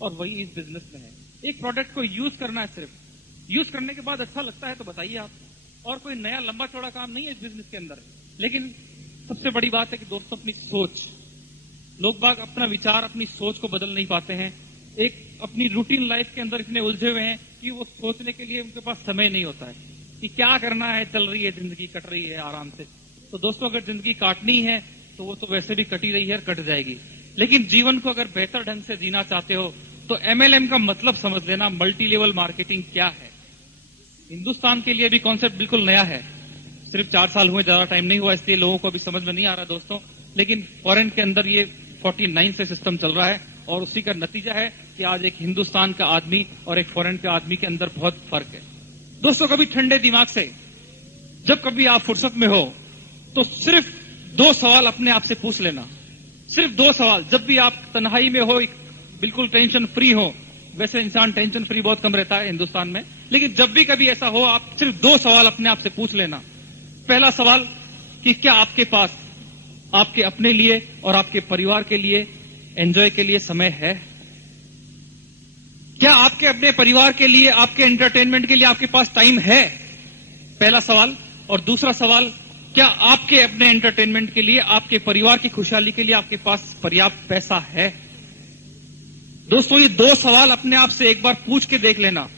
और वही इस बिजनेस में है। एक प्रोडक्ट को यूज करना है, सिर्फ यूज करने के बाद अच्छा लगता है तो बताइए आप, और कोई नया लंबा चौड़ा काम नहीं है इस बिजनेस के अंदर। लेकिन सबसे बड़ी बात है कि दोस्तों अपनी सोच, लोग बाग अपना विचार, अपनी सोच को बदल नहीं पाते हैं। एक अपनी रूटीन लाइफ के अंदर इतने उलझे हुए हैं कि वो सोचने के लिए उनके पास समय नहीं होता है कि क्या करना है, चल रही है जिंदगी, कट रही है आराम से। तो दोस्तों अगर जिंदगी काटनी है तो वो तो वैसे भी कटी रही है, कट जाएगी। लेकिन जीवन को अगर बेहतर ढंग से जीना चाहते हो तो एमएलएम का मतलब समझ लेना, मल्टी लेवल मार्केटिंग क्या है। हिंदुस्तान के लिए भी कॉन्सेप्ट बिल्कुल नया है, सिर्फ 4 साल हुए, ज्यादा टाइम नहीं हुआ, इसलिए लोगों को अभी समझ में नहीं आ रहा दोस्तों। लेकिन फॉरेन के अंदर ये 49 से सिस्टम चल रहा है और उसी का नतीजा है कि आज एक हिंदुस्तान का आदमी और एक फॉरेन के आदमी के अंदर बहुत फर्क है। दोस्तों कभी ठंडे दिमाग से जब कभी आप फुर्सत में हो तो सिर्फ 2 सवाल अपने आप से पूछ लेना, सिर्फ 2 सवाल। जब भी आप तन्हाई में हो, बिल्कुल टेंशन फ्री हो, वैसे इंसान टेंशन फ्री बहुत कम रहता है हिंदुस्तान में, लेकिन जब भी कभी ऐसा हो आप सिर्फ 2 सवाल अपने आप से पूछ लेना। पहला सवाल कि क्या आपके पास आपके अपने लिए और आपके परिवार के लिए, एंजॉय के लिए समय है? क्या आपके अपने परिवार के लिए, आपके एंटरटेनमेंट के लिए आपके पास टाइम है? पहला सवाल। और दूसरा सवाल, क्या आपके अपने एंटरटेनमेंट के लिए, आपके परिवार की खुशहाली के लिए आपके पास पर्याप्त पैसा है? दोस्तों ये 2 सवाल अपने आप से एक बार पूछ के देख लेना,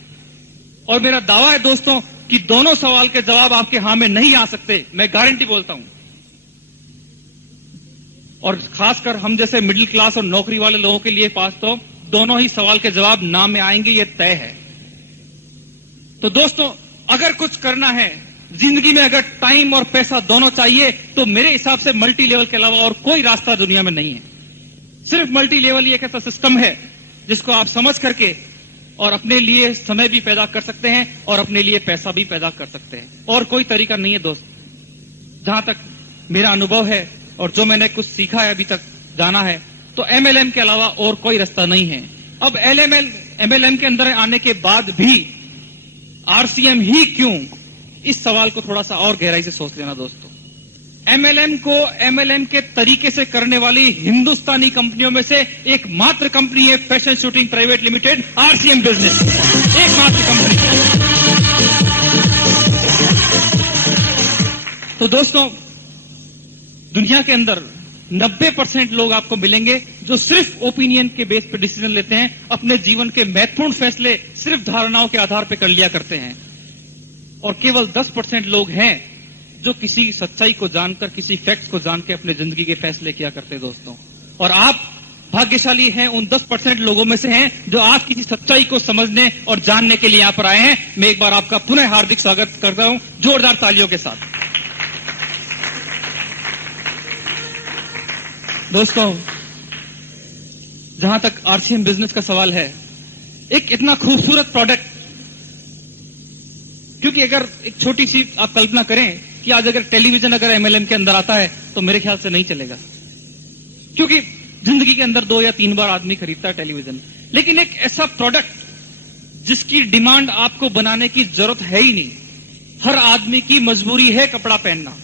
और मेरा दावा है दोस्तों कि दोनों सवाल के जवाब आपके हां में नहीं आ सकते, मैं गारंटी बोलता हूं। और खासकर हम जैसे मिडिल क्लास और नौकरी वाले लोगों के लिए पास तो दोनों ही सवाल के जवाब ना में आएंगे, ये तय है। तो दोस्तों अगर कुछ करना है जिंदगी में, अगर टाइम और पैसा दोनों चाहिए, तो मेरे हिसाब से मल्टी लेवल के अलावा और कोई रास्ता दुनिया में नहीं है। सिर्फ मल्टी लेवल ही एक ऐसा सिस्टम है जिसको आप समझ करके और अपने लिए समय भी पैदा कर सकते हैं और अपने लिए पैसा भी पैदा कर सकते हैं। और कोई तरीका नहीं है दोस्त, जहां तक मेरा अनुभव है और जो मैंने कुछ सीखा है अभी तक, जाना है, तो एमएलएम के अलावा और कोई रास्ता नहीं है। अब एमएलएम के अंदर आने के बाद भी आरसीएम ही क्यों, इस सवाल को थोड़ा सा और गहराई से सोच लेना दोस्तों। एमएलएम को एमएलएम के तरीके से करने वाली हिंदुस्तानी कंपनियों में से एकमात्र कंपनी है fashion shooting private limited, RCM business, एकमात्र कंपनी। तो दोस्तों दुनिया के अंदर 90% लोग आपको मिलेंगे जो सिर्फ ओपिनियन के बेस पे डिसीजन लेते हैं, अपने जीवन के महत्वपूर्ण फैसले सिर्फ धारणाओं के आधार पर कर लिया करते हैं। और केवल 10% लोग हैं जो किसी सच्चाई को जानकर, किसी फैक्ट्स को जान के अपने जिंदगी के फैसले किया करते हैं दोस्तों। और आप भाग्यशाली हैं, उन 10% लोगों में से हैं जो आज किसी सच्चाई को समझने और जानने के लिए यहां पर आए हैं। मैं एक बार आपका पुनः हार्दिक स्वागत करता हूं जोरदार तालियों के साथ। दोस्तों जहां तक आरसीएम बिजनेस का सवाल है, एक इतना खूबसूरत प्रोडक्ट, क्योंकि अगर एक छोटी सी आप कल्पना करें कि आज अगर टेलीविजन अगर एमएलएम के अंदर आता है तो मेरे ख्याल से नहीं चलेगा, क्योंकि जिंदगी के अंदर 2 या 3 बार आदमी खरीदता है टेलीविजन। लेकिन एक ऐसा प्रोडक्ट जिसकी डिमांड आपको बनाने की जरूरत है ही नहीं, हर आदमी की मजबूरी है कपड़ा पहनना।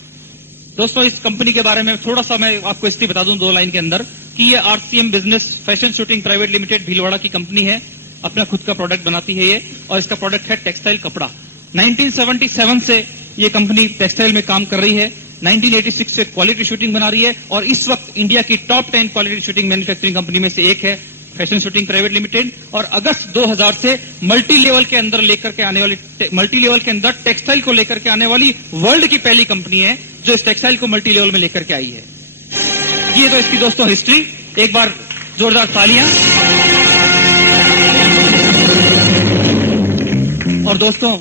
दोस्तों इस कंपनी के बारे में थोड़ा सा मैं आपको इसलिए बता दूं 2 लाइन के अंदर कि ये RCM business fashion shooting private limited Bhilwara की कंपनी है, अपना खुद का प्रोडक्ट बनाती है ये, और इसका प्रोडक्ट है टेक्सटाइल कपड़ा। 1977 से ये कंपनी टेक्सटाइल में काम कर रही है, 1986 से क्वालिटी शूटिंग बना रही है, और इस वक्त इंडिया की top 10 quality shooting manufacturing company में से एक है फैशन शूटिंग प्राइवेट लिमिटेड। और अगस्त 2000 से मल्टी लेवल के अंदर लेकर के आने वाली, मल्टी लेवल के अंदर टेक्सटाइल को लेकर के आने वाली वर्ल्ड की पहली कंपनी है जो इस टेक्सटाइल को मल्टी लेवल में लेकर के आई है। ये तो इसकी दोस्तों हिस्ट्री, एक बार जोरदार तालियां। और दोस्तों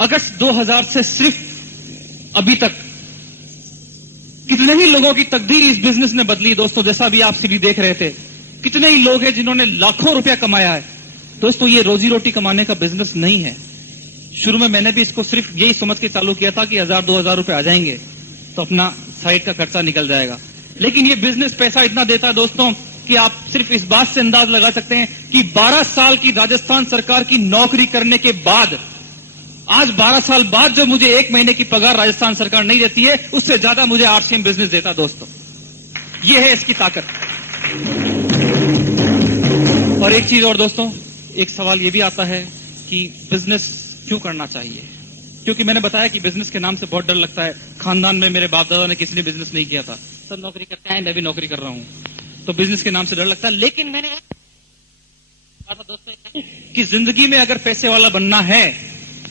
अगस्त 2000 से सिर्फ अभी तक कितने ही लोगों की तकदीर इस बिजनेस ने बदली दोस्तों। जैसा भी आप सीधी देख रहे थे, कितने ही लोग हैं जिन्होंने लाखों रुपया कमाया है। दोस्तों ये रोजी रोटी कमाने का बिजनेस नहीं है। शुरू में मैंने भी इसको सिर्फ यही समझ के चालू किया था कि 1000-2000 रुपए आ जाएंगे तो अपना साइड का खर्चा निकल जाएगा। लेकिन ये बिजनेस पैसा इतना देता है दोस्तों कि आप सिर्फ इस बात से अंदाज लगा सकते हैं कि 12 साल की राजस्थान सरकार की नौकरी करने के बाद, आज 12 साल बाद जो मुझे 1 महीने की पगार राजस्थान सरकार नहीं देती है, उससे ज्यादा मुझे आरसीएम बिजनेस देता दोस्तों। ये है इसकी ताकत। और एक चीज और दोस्तों, एक सवाल ये भी आता है कि बिजनेस क्यों करना चाहिए, क्योंकि मैंने बताया कि बिजनेस के नाम से बहुत डर लगता है। खानदान में मेरे बाप दादा ने किसी ने बिजनेस नहीं किया था, सब नौकरी करते हैं, मैं भी नौकरी कर रहा हूं, तो बिजनेस के नाम से डर लगता है। लेकिन मैंने कहा था दोस्तों कि जिंदगी में अगर पैसे वाला बनना है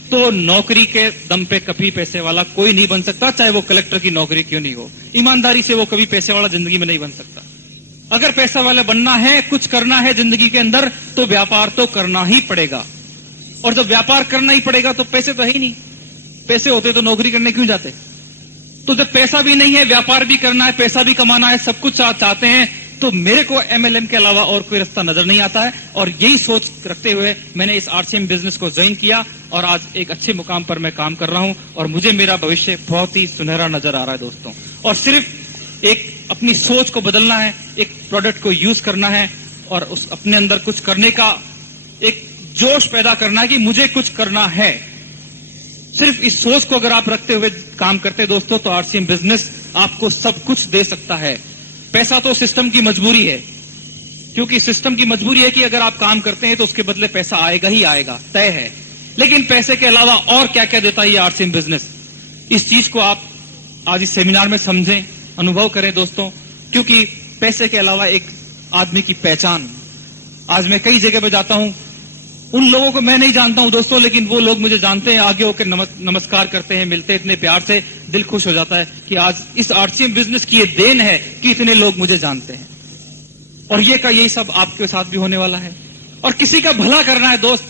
तो नौकरी के दम पे कभी पैसे वाला कोई नहीं बन सकता, चाहे वो कलेक्टर की नौकरी क्यों नहीं हो। ईमानदारी से वो कभी पैसे वाला जिंदगी में नहीं बन सकता। अगर पैसा वाला बनना है, कुछ करना है जिंदगी के अंदर, तो व्यापार तो करना ही पड़ेगा। और जब व्यापार करना ही पड़ेगा तो पैसे तो है ही नहीं, पैसे होते तो नौकरी करने क्यों जाते। तो जब पैसा भी नहीं है, व्यापार भी करना है, पैसा भी कमाना है, सब कुछ चाहते हैं, तो मेरे को एमएलएम के अलावा और कोई रास्ता नजर नहीं आता है। और यही सोच रखते हुए मैंने इस आरसीएम बिजनेस को ज्वाइन किया और आज एक अच्छे मुकाम पर मैं काम कर रहा हूं और मुझे मेरा भविष्य बहुत ही सुनहरा नजर आ रहा है दोस्तों। और सिर्फ एक अपनी सोच को बदलना है, एक प्रोडक्ट को यूज करना है और उस अपने अंदर कुछ करने का एक जोश पैदा करना है कि मुझे कुछ करना है। सिर्फ इस सोच को अगर आप रखते हुए काम करते दोस्तों, तो आरसीएम बिजनेस आपको सब कुछ दे सकता है। पैसा तो सिस्टम की मजबूरी है, क्योंकि सिस्टम की मजबूरी है कि अगर आप काम करते हैं तो उसके बदले पैसा आएगा ही आएगा, तय है। लेकिन पैसे के अलावा और क्या क्या देता है ये आरसीएम बिजनेस, इस चीज को आप आज इस सेमिनार में समझें, अनुभव करें दोस्तों। क्योंकि पैसे के अलावा एक आदमी की पहचान, आज मैं कई जगह पर जाता हूं, उन लोगों को मैं नहीं जानता हूं दोस्तों, लेकिन वो लोग मुझे जानते हैं, आगे होकर नमस्कार करते हैं, मिलते हैं इतने प्यार से, दिल खुश हो जाता है कि आज इस आरसीएम बिजनेस की ये देन है कि इतने लोग मुझे जानते हैं। और ये का यही सब आपके साथ भी होने वाला है। और किसी का भला करना है दोस्त,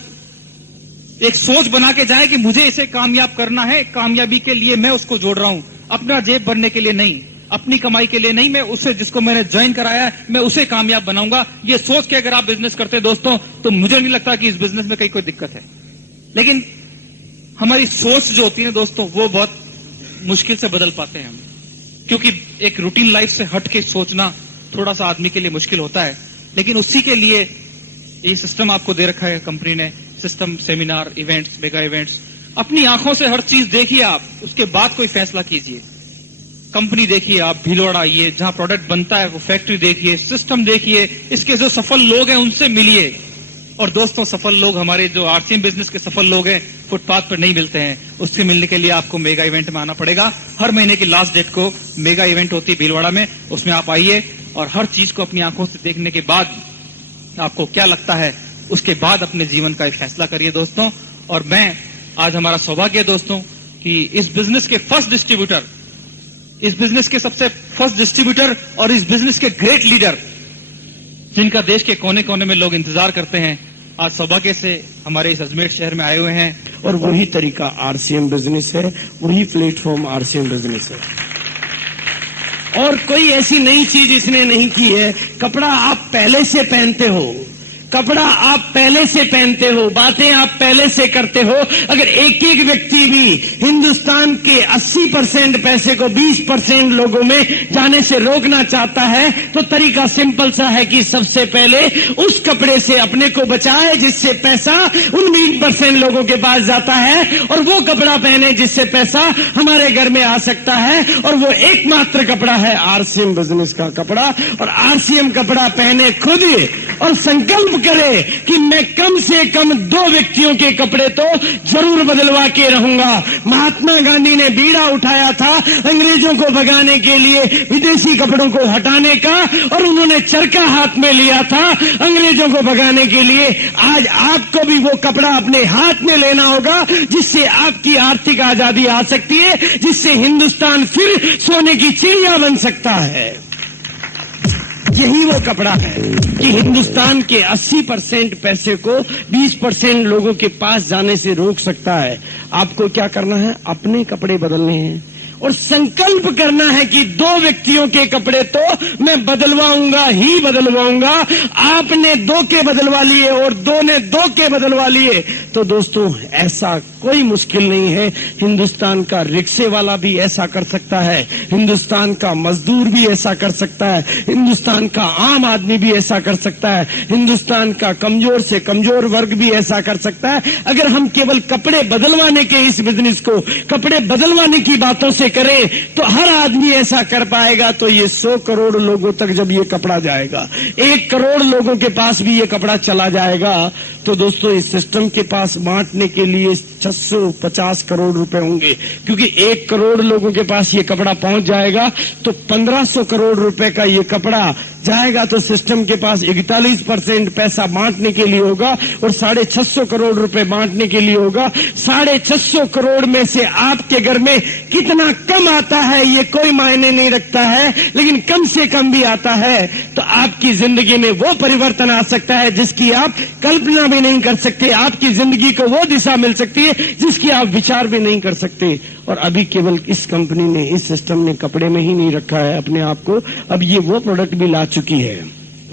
एक सोच बना के जाए कि मुझे इसे कामयाब करना है, कामयाबी के लिए मैं उसको जोड़ रहा हूं, अपना जेब भरने के लिए नहीं, अपनी कमाई के लिए नहीं, मैं उसे जिसको मैंने ज्वाइन कराया है मैं उसे कामयाब बनाऊंगा। ये सोच के अगर आप बिजनेस करते हैं दोस्तों, तो मुझे नहीं लगता कि इस बिजनेस में कहीं कोई दिक्कत है। लेकिन हमारी सोच जो होती है दोस्तों, वो बहुत मुश्किल से बदल पाते हैं हम, क्योंकि एक रूटीन लाइफ से हट के सोचना थोड़ा सा आदमी के लिए मुश्किल होता है। लेकिन उसी के लिए ये सिस्टम आपको दे रखा है कंपनी ने, system, seminar, events, mega events. अपनी आंखों से हर चीज देखिए आप, उसके बाद कोई फैसला कीजिए। कंपनी देखिए आप, भीलवाड़ा आइए, जहां प्रोडक्ट बनता है वो फैक्ट्री देखिए, सिस्टम देखिए, इसके जो सफल लोग हैं उनसे मिलिए। और दोस्तों, सफल लोग हमारे जो आरसीएम बिजनेस के सफल लोग हैं फुटपाथ पर नहीं मिलते हैं, उससे मिलने के लिए आपको मेगा इवेंट में आना पड़ेगा। हर महीने की लास्ट डेट को मेगा इवेंट होती है भीलवाड़ा में, उसमें आप आइए और हर चीज को अपनी आंखों से देखने के बाद आपको क्या लगता है, उसके बाद अपने जीवन का एक फैसला करिए दोस्तों। और मैं आज हमारा सौभाग्य है दोस्तों कि इस बिजनेस के फर्स्ट डिस्ट्रीब्यूटर, इस बिजनेस के सबसे फर्स्ट डिस्ट्रीब्यूटर और इस बिजनेस के ग्रेट लीडर, जिनका देश के कोने कोने में लोग इंतजार करते हैं, आज सौभाग्य से हमारे इस अजमेर शहर में आए हुए हैं। और वही तरीका आरसीएम बिजनेस है, वही प्लेटफॉर्म आरसीएम बिजनेस है, और कोई ऐसी नई चीज इसने नहीं की है। कपड़ा आप पहले से पहनते हो, कपड़ा आप पहले से पहनते हो, बातें आप पहले से करते हो। अगर एक एक व्यक्ति भी हिंदुस्तान के 80% पैसे को 20% लोगों में जाने से रोकना चाहता है, तो तरीका सिंपल सा है कि सबसे पहले उस कपड़े से अपने को बचाए जिससे पैसा उन 20% लोगों के पास जाता है, और वो कपड़ा पहने जिससे पैसा हमारे घर में आ सकता है। और वो एकमात्र कपड़ा है आरसीएम बिजनेस का कपड़ा। और आरसीएम कपड़ा पहने खुद और संकल्प करे कि मैं कम से कम 2 व्यक्तियों के कपड़े तो जरूर बदलवा के रहूंगा। महात्मा गांधी ने बीड़ा उठाया था अंग्रेजों को भगाने के लिए, विदेशी कपड़ों को हटाने का, और उन्होंने चरखा हाथ में लिया था अंग्रेजों को भगाने के लिए। आज आपको भी वो कपड़ा अपने हाथ में लेना होगा जिससे आपकी आर्थिक आजादी आ सकती है, जिससे हिंदुस्तान फिर सोने की चिड़िया बन सकता है। यही वो कपड़ा है कि हिंदुस्तान के 80% पैसे को 20% लोगों के पास जाने से रोक सकता है। आपको क्या करना है? अपने कपड़े बदलने हैं और संकल्प करना है कि 2 व्यक्तियों के कपड़े तो मैं बदलवाऊंगा ही बदलवाऊंगा। आपने 2 के बदलवा लिए और 2 ने 2 के बदलवा लिए, तो दोस्तों ऐसा कोई मुश्किल नहीं है। हिंदुस्तान का रिक्शे वाला भी ऐसा कर सकता है, हिंदुस्तान का मजदूर भी ऐसा कर सकता है, हिंदुस्तान का आम आदमी भी ऐसा कर सकता है, हिंदुस्तान का कमजोर से कमजोर वर्ग भी ऐसा कर सकता है। अगर हम केवल कपड़े बदलवाने के इस बिजनेस को, कपड़े बदलवाने की बातों से करें तो हर आदमी ऐसा कर पाएगा, तो ये 100 करोड़ लोगों तक जब ये कपड़ा जाएगा, 1 करोड़ लोगों के पास भी ये कपड़ा चला जाएगा, तो दोस्तों इस सिस्टम के पास बांटने के लिए 650 करोड़ रुपए होंगे, क्योंकि 1 करोड़ लोगों के पास ये कपड़ा पहुंच जाएगा तो 1500 करोड़ रुपए का ये कपड़ा जाएगा, तो सिस्टम के पास 41% पैसा बांटने के लिए होगा और 650 करोड़ रुपए बांटने के लिए होगा। 650 करोड़ में से आपके घर में कितना कम आता है ये कोई मायने नहीं रखता है, लेकिन कम से कम भी आता है तो आपकी जिंदगी में वो परिवर्तन आ सकता है जिसकी आप कल्पना भी नहीं कर सकते। आपकी जिंदगी को वो दिशा मिल सकती है जिसकी आप विचार भी नहीं कर सकते। और अभी केवल इस कंपनी ने, इस सिस्टम ने कपड़े में ही नहीं रखा है अपने आप को, अब ये वो प्रोडक्ट भी ला चुकी है,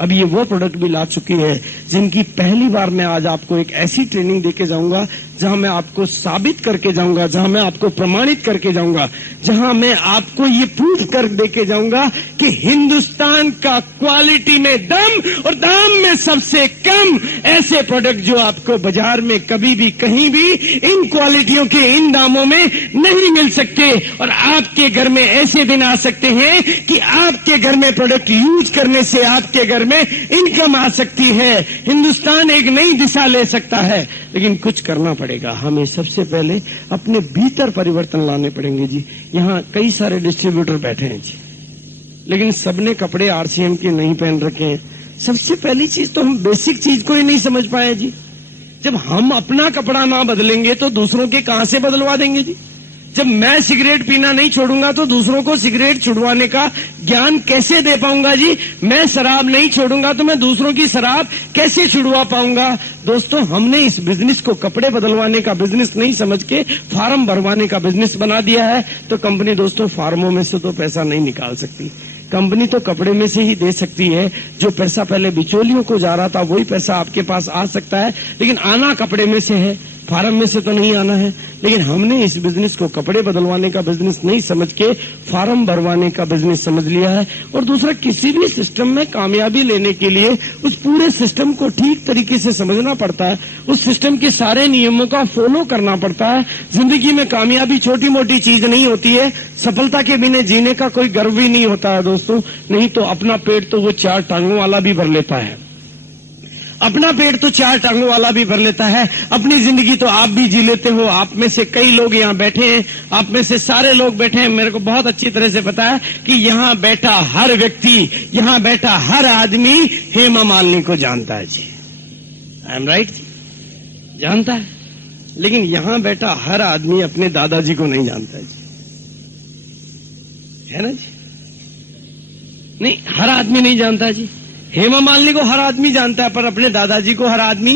अब ये वो प्रोडक्ट भी ला चुकी है जिनकी पहली बार मैं आज आपको एक ऐसी ट्रेनिंग देके जाऊंगा जहां मैं आपको साबित करके जाऊंगा, जहां मैं आपको प्रमाणित करके जाऊंगा, जहां मैं आपको ये प्रूफ कर देके जाऊंगा कि हिंदुस्तान का क्वालिटी में दम और दाम में सबसे कम ऐसे प्रोडक्ट जो आपको बाजार में कभी भी कहीं भी इन क्वालिटियों के इन दामों में नहीं मिल सकते। और आपके घर में ऐसे दिन आ सकते हैं कि आपके घर में प्रोडक्ट यूज करने से आपके घर में इनकम आ सकती है। हिंदुस्तान एक नई दिशा ले सकता है, लेकिन कुछ करना पड़ेगा। हमें सबसे पहले अपने भीतर परिवर्तन लाने पड़ेंगे जी। यहाँ कई सारे डिस्ट्रीब्यूटर बैठे हैं जी, लेकिन सबने कपड़े आरसीएम के नहीं पहन रखे हैं। सबसे पहली चीज तो हम बेसिक चीज को ही नहीं समझ पाए जी। जब हम अपना कपड़ा ना बदलेंगे तो दूसरों के कहां से बदलवा देंगे जी। जब मैं सिगरेट पीना नहीं छोड़ूंगा तो दूसरों को सिगरेट छुड़वाने का ज्ञान कैसे दे पाऊंगा जी। मैं शराब नहीं छोड़ूंगा तो मैं दूसरों की शराब कैसे छुड़वा पाऊंगा। दोस्तों, हमने इस बिजनेस को कपड़े बदलवाने का बिजनेस नहीं समझ के फार्म भरवाने का बिजनेस बना दिया है। तो कंपनी दोस्तों फार्मों में से तो पैसा नहीं निकाल सकती, कंपनी तो कपड़े में से ही दे सकती है। जो पैसा पहले बिचौलियों को जा रहा था वही पैसा आपके पास आ सकता है, लेकिन आना कपड़े में से है, फार्म में से तो नहीं आना है। लेकिन हमने इस बिजनेस को कपड़े बदलवाने का बिजनेस नहीं समझ के फार्म भरवाने का बिजनेस समझ लिया है। और दूसरा, किसी भी सिस्टम में कामयाबी लेने के लिए उस पूरे सिस्टम को ठीक तरीके से समझना पड़ता है, उस सिस्टम के सारे नियमों का फॉलो करना पड़ता है। जिंदगी में कामयाबी छोटी मोटी चीज नहीं होती है। सफलता के बिना जीने का कोई गर्व भी नहीं होता है दोस्तों। नहीं तो अपना पेट तो वो 4 टांगों वाला भी भर लेता है, अपना पेट तो 4 टांगों वाला भी भर लेता है। अपनी जिंदगी तो आप भी जी लेते हो। आप में से कई लोग यहाँ बैठे हैं, आप में से सारे लोग बैठे हैं। मेरे को बहुत अच्छी तरह से पता है कि यहाँ बैठा हर व्यक्ति, यहाँ बैठा हर आदमी हेमा मालिनी को जानता है जी। आई एम राइट जी, जानता है। लेकिन यहाँ बैठा हर आदमी अपने दादाजी को नहीं जानता जी, है ना जी। नहीं, हर आदमी नहीं जानता जी। हेमा मालिनी को हर आदमी जानता है, पर अपने दादाजी को हर आदमी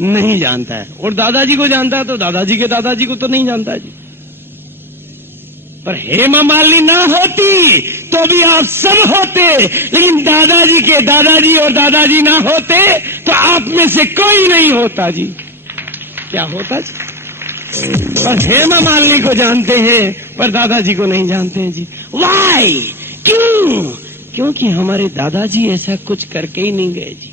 नहीं जानता है। और दादाजी को जानता है तो दादाजी के दादाजी को तो नहीं जानता है जी। पर हेमा मालिनी ना होती तो भी आप सब होते, लेकिन दादाजी के दादाजी और दादाजी ना होते तो आप में से कोई नहीं होता जी। क्या होता जी? पर हेमा मालिनी को जानते हैं पर दादाजी को नहीं जानते हैं जी। वाई? क्यों? क्योंकि हमारे दादाजी ऐसा कुछ करके ही नहीं गए जी,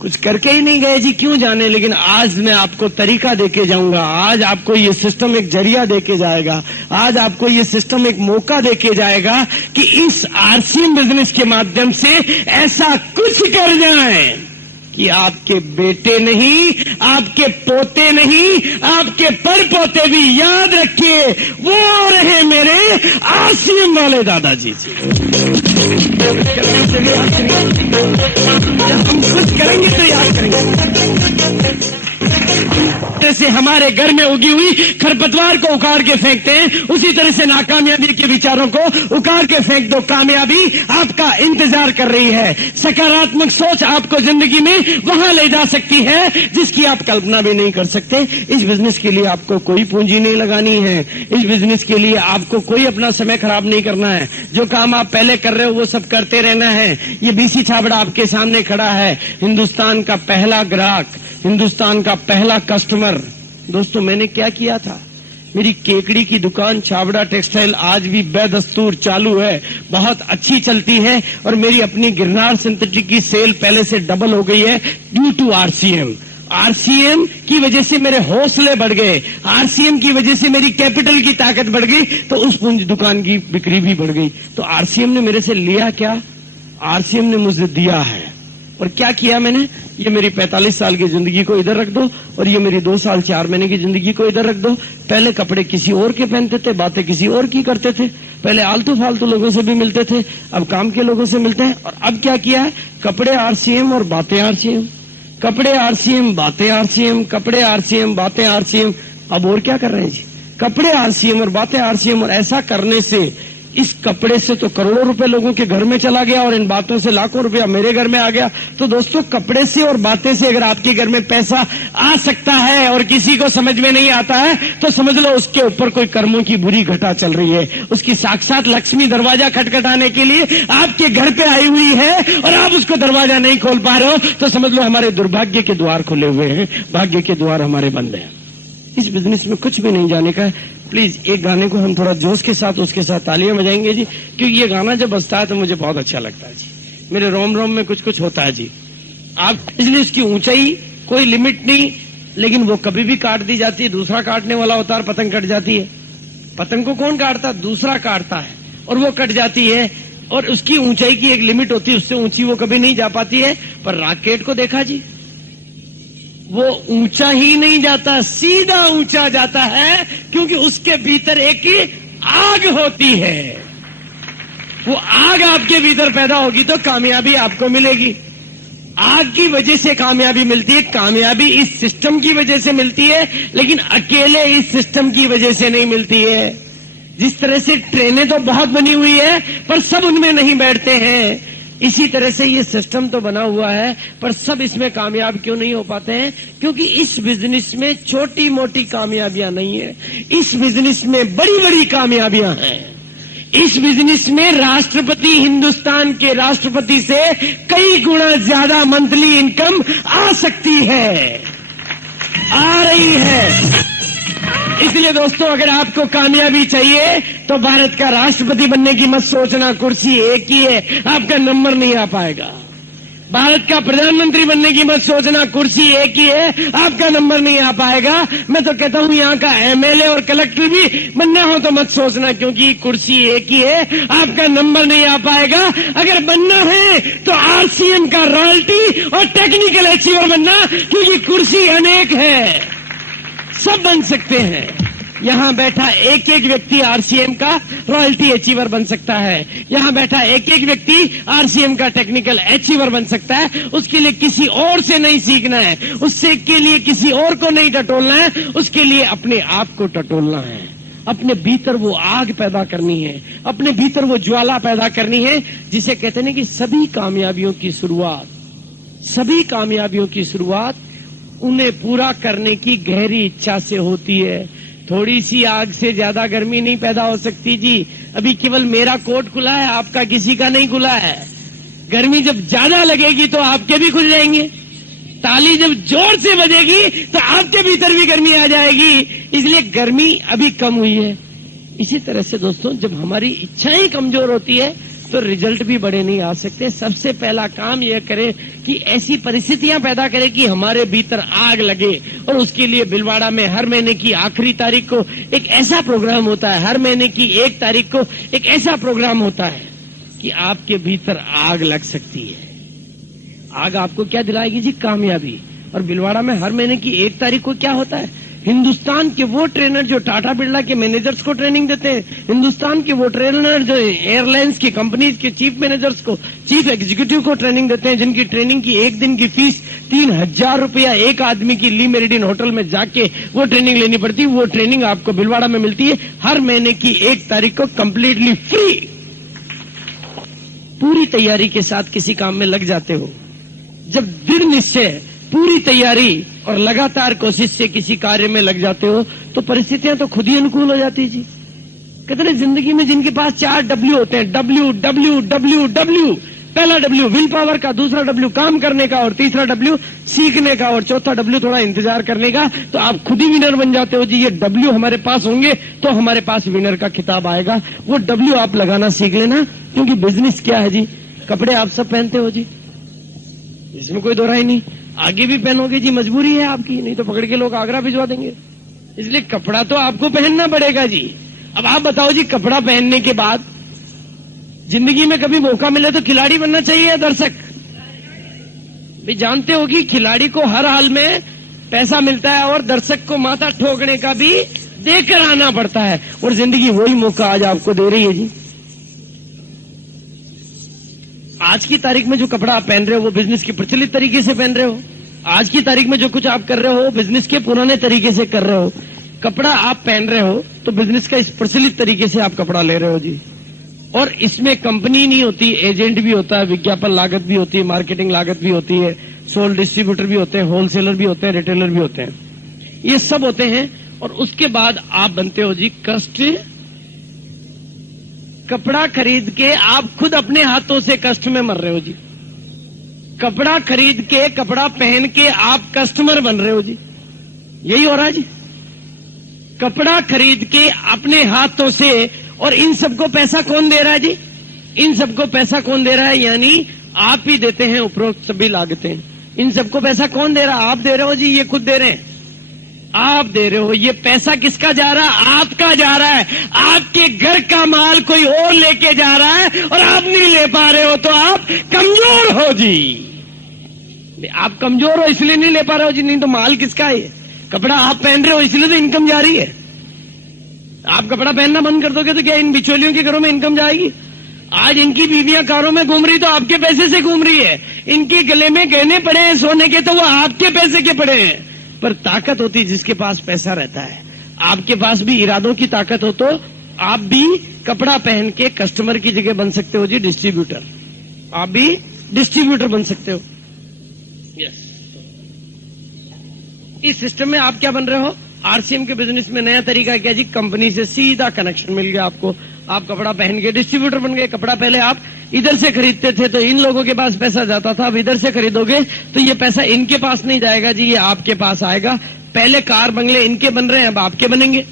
कुछ करके ही नहीं गए जी। क्यों जाने, लेकिन आज मैं आपको तरीका देके जाऊंगा। आज आपको ये सिस्टम एक जरिया देके जाएगा, आज आपको ये सिस्टम एक मौका देके जाएगा कि इस आरसीएम बिजनेस के माध्यम से ऐसा कुछ कर जाए कि आपके बेटे नहीं, आपके पोते नहीं, आपके परपोते भी याद रखिए वो रहे मेरे आरसीएम वाले दादाजी जी। हम कुछ करेंगे तो याद करेंगे। जैसे हमारे घर में उगी हुई खरपतवार को उखाड़ के फेंकते हैं, उसी तरह से नाकामयाबी के विचारों को उखाड़ के फेंक दो। कामयाबी आपका इंतजार कर रही है। सकारात्मक सोच आपको जिंदगी में वहां ले जा सकती है जिसकी आप कल्पना भी नहीं कर सकते। इस बिजनेस के लिए आपको कोई पूंजी नहीं लगानी है, इस बिजनेस के लिए आपको कोई अपना समय खराब नहीं करना है। जो काम आप पहले कर रहे हो वो सब करते रहना है। ये बीसी छाबड़ा आपके सामने खड़ा है, हिंदुस्तान का पहला ग्राहक, हिंदुस्तान का पहला कस्टमर। दोस्तों, मैंने क्या किया था? मेरी केकड़ी की दुकान छाबड़ा टेक्सटाइल आज भी बेदस्तूर चालू है, बहुत अच्छी चलती है। और मेरी अपनी गिरनार सिंथेटिक की सेल पहले से डबल हो गई है ड्यू टू आरसीएम। आरसीएम की वजह से मेरे हौसले बढ़ गए, आरसीएम की वजह से मेरी कैपिटल की ताकत बढ़ गई, तो उस पूंजी दुकान की बिक्री भी बढ़ गई। तो आरसीएम ने मेरे से लिया क्या? आरसीएम ने मुझे दिया है। और क्या किया मैंने? ये मेरी 45 साल की जिंदगी को इधर रख दो और ये मेरी 2 साल 4 महीने की जिंदगी को इधर रख दो। पहले कपड़े किसी और के पहनते थे, बातें किसी और की करते थे, पहले आलतू फालतू लोगों से भी मिलते थे, अब काम के लोगों से मिलते हैं। और अब क्या किया है? कपड़े आरसीएम और बातें आरसीएम, कपड़े आरसीएम बातें आरसीएम, कपड़े आरसीएम बातें आरसीएम। अब और क्या कर रहे हैं जी? कपड़े आरसीएम और बातें आरसीएम। और ऐसा करने से इस कपड़े से तो करोड़ों रुपए लोगों के घर में चला गया और इन बातों से लाखों रुपया मेरे घर में आ गया। तो दोस्तों, कपड़े से और बातें से अगर आपके घर में पैसा आ सकता है और किसी को समझ में नहीं आता है, तो समझ लो उसके ऊपर कोई कर्मों की बुरी घटा चल रही है। उसकी साक्षात लक्ष्मी दरवाजा खटखटाने के लिए आपके घर पे आई हुई है और आप उसको दरवाजा नहीं खोल पा रहे हो, तो समझ लो हमारे दुर्भाग्य के द्वार खुले हुए हैं, भाग्य के द्वार हमारे बंद हैं। इस बिजनेस में कुछ भी नहीं जाने का है। प्लीज एक गाने को हम थोड़ा जोश के साथ उसके साथ तालियां बजाएंगे जी, क्योंकि ये गाना जब बजता है तो मुझे बहुत अच्छा लगता है जी। मेरे रोम रोम में कुछ कुछ होता है जी। आप इसलिए इसकी ऊंचाई कोई लिमिट नहीं, लेकिन वो कभी भी काट दी जाती है। दूसरा काटने वाला होता है, पतंग कट जाती है। पतंग को कौन काटता? दूसरा काटता है और वो कट जाती है। और उसकी ऊंचाई की एक लिमिट होती है, उससे ऊंची वो कभी नहीं जा पाती है। पर रॉकेट को देखा जी, वो ऊंचा ही नहीं जाता, सीधा ऊंचा जाता है, क्योंकि उसके भीतर एक ही आग होती है। वो आग आपके भीतर पैदा होगी तो कामयाबी आपको मिलेगी। आग की वजह से कामयाबी मिलती है, कामयाबी इस सिस्टम की वजह से मिलती है, लेकिन अकेले इस सिस्टम की वजह से नहीं मिलती है। जिस तरह से ट्रेनें तो बहुत बनी हुई है, पर सब उनमें नहीं बैठते हैं, इसी तरह से ये सिस्टम तो बना हुआ है, पर सब इसमें कामयाब क्यों नहीं हो पाते हैं? क्योंकि इस बिजनेस में छोटी मोटी कामयाबियां नहीं है, इस बिजनेस में बड़ी बड़ी कामयाबियां हैं। इस बिजनेस में राष्ट्रपति, हिंदुस्तान के राष्ट्रपति से कई गुना ज्यादा मंथली इनकम आ सकती है, आ रही है। इसलिए दोस्तों, अगर आपको कामयाबी चाहिए तो भारत का राष्ट्रपति बनने की मत सोचना, कुर्सी एक ही है, आपका नंबर नहीं आ पाएगा। भारत का प्रधानमंत्री बनने की मत सोचना, कुर्सी एक ही है, आपका नंबर नहीं आ पाएगा। मैं तो कहता हूं यहाँ का एमएलए और कलेक्टर भी बनना हो तो मत सोचना, क्योंकि कुर्सी एक ही है, आपका नंबर नहीं आ पाएगा। अगर बनना है तो आरसीएम का रॉयल्टी और टेक्निकल अचीवर बनना, क्योंकि कुर्सी अनेक है, सब बन सकते हैं। यहां बैठा एक एक व्यक्ति आरसीएम का रॉयल्टी अचीवर बन सकता है, यहां बैठा एक एक व्यक्ति आरसीएम का टेक्निकल अचीवर बन सकता है। उसके लिए किसी और से नहीं सीखना है, उससे के लिए किसी और को नहीं टटोलना है, उसके लिए अपने आप को टटोलना है। अपने भीतर वो आग पैदा करनी है, अपने भीतर वो ज्वाला पैदा करनी है, जिसे कहते हैं कि सभी कामयाबियों की शुरुआत उन्हें पूरा करने की गहरी इच्छा से होती है। थोड़ी सी आग से ज्यादा गर्मी नहीं पैदा हो सकती जी। अभी केवल मेरा कोट खुला है, आपका किसी का नहीं खुला है। गर्मी जब ज्यादा लगेगी तो आपके भी खुल जाएंगे। ताली जब जोर से बजेगी तो आपके भीतर भी गर्मी आ जाएगी। इसलिए गर्मी अभी कम हुई है। इसी तरह से दोस्तों, जब हमारी इच्छाएं कमजोर होती है तो रिजल्ट भी बड़े नहीं आ सकते। सबसे पहला काम यह करें कि ऐसी परिस्थितियां पैदा करें कि हमारे भीतर आग लगे। और उसके लिए भिलवाड़ा में हर महीने की आखिरी तारीख को एक ऐसा प्रोग्राम होता है, हर महीने की 1 तारीख को एक ऐसा प्रोग्राम होता है कि आपके भीतर आग लग सकती है। आग आपको क्या दिलाएगी जी? कामयाबी। और भिलवाड़ा में हर महीने की 1 तारीख को क्या होता है? हिंदुस्तान के वो ट्रेनर जो टाटा बिरला के मैनेजर्स को ट्रेनिंग देते हैं, हिंदुस्तान के वो ट्रेनर जो एयरलाइंस की कंपनीज के चीफ मैनेजर्स को, चीफ एग्जीक्यूटिव को ट्रेनिंग देते हैं, जिनकी ट्रेनिंग की 1 दिन की फीस 3000 रुपया एक आदमी की ली मेरिडियन होटल में जाके वो ट्रेनिंग लेनी पड़ती है। वो ट्रेनिंग आपको भिलवाड़ा में मिलती है हर महीने की 1 तारीख को, कंप्लीटली फ्री। पूरी तैयारी के साथ किसी काम में लग जाते हो, जब दृढ़ निश्चय, पूरी तैयारी और लगातार कोशिश से किसी कार्य में लग जाते हो, तो परिस्थितियां तो खुद ही अनुकूल हो जाती जी। कितने जिंदगी में जिनके पास 4 W होते हैं, W। पहला W विल पावर का, दूसरा W काम करने का, और तीसरा W सीखने का, और चौथा W थोड़ा इंतजार करने का, तो आप खुद ही विनर बन जाते हो जी। ये W हमारे पास होंगे तो हमारे पास विनर का खिताब आएगा। वो W आप लगाना सीख लेना, क्योंकि बिजनेस क्या है जी? कपड़े आप सब पहनते हो जी, इसमें कोई दो राय नहीं। आगे भी पहनोगे जी, मजबूरी है आपकी, नहीं तो पकड़ के लोग आगरा भिजवा देंगे। इसलिए कपड़ा तो आपको पहनना पड़ेगा जी। अब आप बताओ जी, कपड़ा पहनने के बाद जिंदगी में कभी मौका मिले तो खिलाड़ी बनना चाहिए या दर्शक? भी जानते हो कि खिलाड़ी को हर हाल में पैसा मिलता है और दर्शक को माथा ठोकने का भी देकर आना पड़ता है, और जिंदगी वही मौका आज आपको दे रही है जी। आज की तारीख में जो कपड़ा आप पहन रहे हो वो बिजनेस के प्रचलित तरीके से पहन रहे हो। आज की तारीख में जो कुछ आप कर रहे हो बिजनेस के पुराने तरीके से कर रहे हो। कपड़ा आप पहन रहे हो तो बिजनेस का इस प्रचलित तरीके से आप कपड़ा ले रहे हो जी। और इसमें कंपनी नहीं होती, एजेंट भी होता है, विज्ञापन लागत भी होती है, मार्केटिंग लागत भी होती है, सोल डिस्ट्रीब्यूटर भी होते हैं, होलसेलर भी होते हैं, रिटेलर भी होते हैं, ये सब होते हैं। और उसके बाद आप बनते हो जी कपड़ा खरीद के आप खुद अपने हाथों से कष्ट में मर रहे हो जी। कपड़ा खरीद के, कपड़ा पहन के आप कस्टमर बन रहे हो जी। यही हो रहा है जी। कपड़ा खरीद के अपने हाथों से, और इन सबको पैसा कौन दे रहा है जी? इन सबको पैसा कौन दे रहा है? यानी आप ही देते हैं उपरोक्त सभी लागतें। इन सबको पैसा कौन दे रहा है? आप दे रहे हो जी, ये खुद दे रहे हैं, आप दे रहे हो। ये पैसा किसका जा रहा है? आपका जा रहा है। आपके घर का माल कोई और लेके जा रहा है और आप नहीं ले पा रहे हो, तो आप कमजोर हो जी। आप कमजोर हो इसलिए नहीं ले पा रहे हो जी, नहीं तो माल किसका है? कपड़ा आप पहन रहे हो इसलिए तो इनकम जा रही है। आप कपड़ा पहनना बंद कर दोगे तो क्या इन बिचौलियों के घरों में इनकम जाएगी? आज इनकी बीवियां कारों में घूम रही तो आपके पैसे से घूम रही है। इनके गले में गहने पड़े हैं सोने के तो वो आपके पैसे के पड़े हैं। पर ताकत होती जिसके पास पैसा रहता है। आपके पास भी इरादों की ताकत हो तो आप भी कपड़ा पहन के कस्टमर की जगह बन सकते हो जी डिस्ट्रीब्यूटर। आप भी डिस्ट्रीब्यूटर बन सकते हो। यस, इस सिस्टम में आप क्या बन रहे हो? आरसीएम के बिजनेस में नया तरीका क्या जी? कंपनी से सीधा कनेक्शन मिल गया आपको। आप कपड़ा पहन के डिस्ट्रीब्यूटर बन गए। कपड़ा पहले आप इधर से खरीदते थे तो इन लोगों के पास पैसा जाता था, अब इधर से खरीदोगे तो ये पैसा इनके पास नहीं जाएगा जी, ये आपके पास आएगा। पहले कार बंगले इनके बन रहे हैं, अब आपके बनेंगे,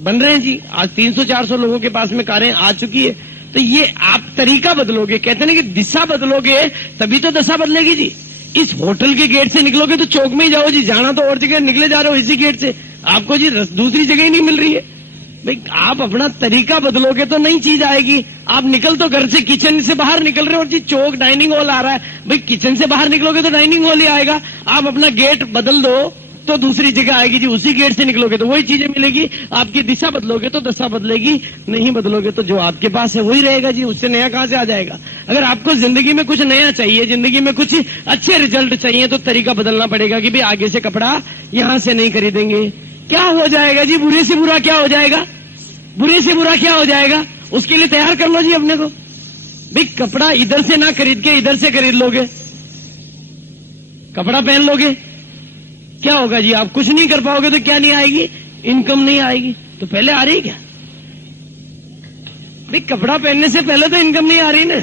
बन रहे हैं जी। आज 300-400 लोगों के पास में कारें आ चुकी है। तो ये आप तरीका बदलोगे, कहते हैं कि दिशा बदलोगे तभी तो दशा बदलेगी जी। इस होटल के गेट से निकलोगे तो चौक में ही जाओ जी, जाना तो और जगह, निकले जा रहे हो इसी गेट से, आपको जी दूसरी जगह ही नहीं मिल रही है। भाई आप अपना तरीका बदलोगे तो नई चीज आएगी। आप निकल तो घर से, किचन से बाहर निकल रहे हो और जी चौक डाइनिंग हॉल आ रहा है, भाई किचन से बाहर निकलोगे तो डाइनिंग हॉल ही आएगा। आप अपना गेट बदल दो तो दूसरी जगह आएगी जी, उसी गेट से निकलोगे तो वही चीजें मिलेगी। आपकी दिशा बदलोगे तो दशा बदलेगी, नहीं बदलोगे तो जो आपके पास है वही रहेगा जी, उससे नया कहां से आ जाएगा। अगर आपको जिंदगी में कुछ नया चाहिए, जिंदगी में कुछ अच्छे रिजल्ट चाहिए तो तरीका बदलना पड़ेगा कि भाई आगे से कपड़ा यहां से नहीं खरीदेंगे। क्या हो जाएगा जी? बुरे से बुरा क्या हो जाएगा? बुरे से बुरा क्या हो जाएगा? उसके लिए तैयार कर लो जी अपने को। भाई कपड़ा इधर से ना खरीद के इधर से खरीद लोगे, कपड़ा पहन लोगे, क्या होगा जी? आप कुछ नहीं कर पाओगे तो क्या नहीं आएगी? इनकम नहीं आएगी। तो पहले आ रही क्या? भाई कपड़ा पहनने से पहले तो इनकम नहीं आ रही ना।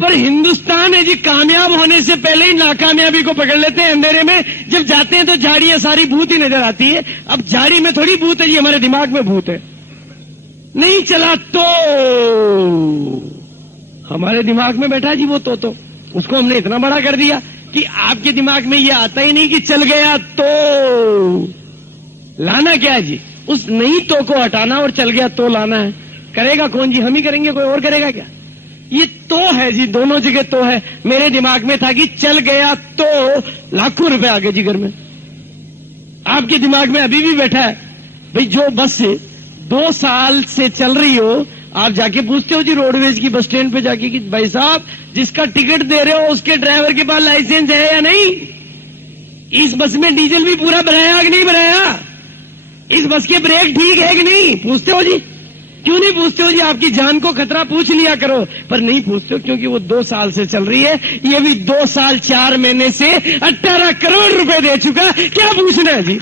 पर हिंदुस्तान है जी, कामयाब होने से पहले ही नाकामयाबी को पकड़ लेते हैं। अंधेरे में जब जाते हैं तो झाड़ियां सारी भूत ही नजर आती है। अब झाड़ी में थोड़ी भूत है जी, हमारे दिमाग में भूत है। नहीं चला तो हमारे दिमाग में बैठा जी वो तो उसको हमने इतना बड़ा कर दिया कि आपके दिमाग में ये आता ही नहीं कि चल गया तो लाना क्या है जी? उस नहीं तो को हटाना और चल गया तो लाना है। करेगा कौन जी? हम ही करेंगे, कोई और करेगा क्या? ये तो है जी, दोनों जगह तो है। मेरे दिमाग में था कि चल गया तो लाखों रुपए आ गए जी घर में। आपके दिमाग में अभी भी बैठा है भाई जो बस 2 साल से चल रही हो, आप जाके पूछते हो जी रोडवेज की बस स्टैंड पे जाके कि भाई साहब जिसका टिकट दे रहे हो उसके ड्राइवर के पास लाइसेंस है या नहीं? इस बस में डीजल भी पूरा भराया कि नहीं भराया? इस बस के ब्रेक ठीक है कि नहीं? पूछते हो जी? क्यों नहीं पूछते हो जी? आपकी जान को खतरा, पूछ लिया करो। पर नहीं पूछते हो क्योंकि वो 2 साल से चल रही है। ये भी 2 साल 4 महीने से 18 करोड़ रुपए दे चुका, क्या पूछना है जी?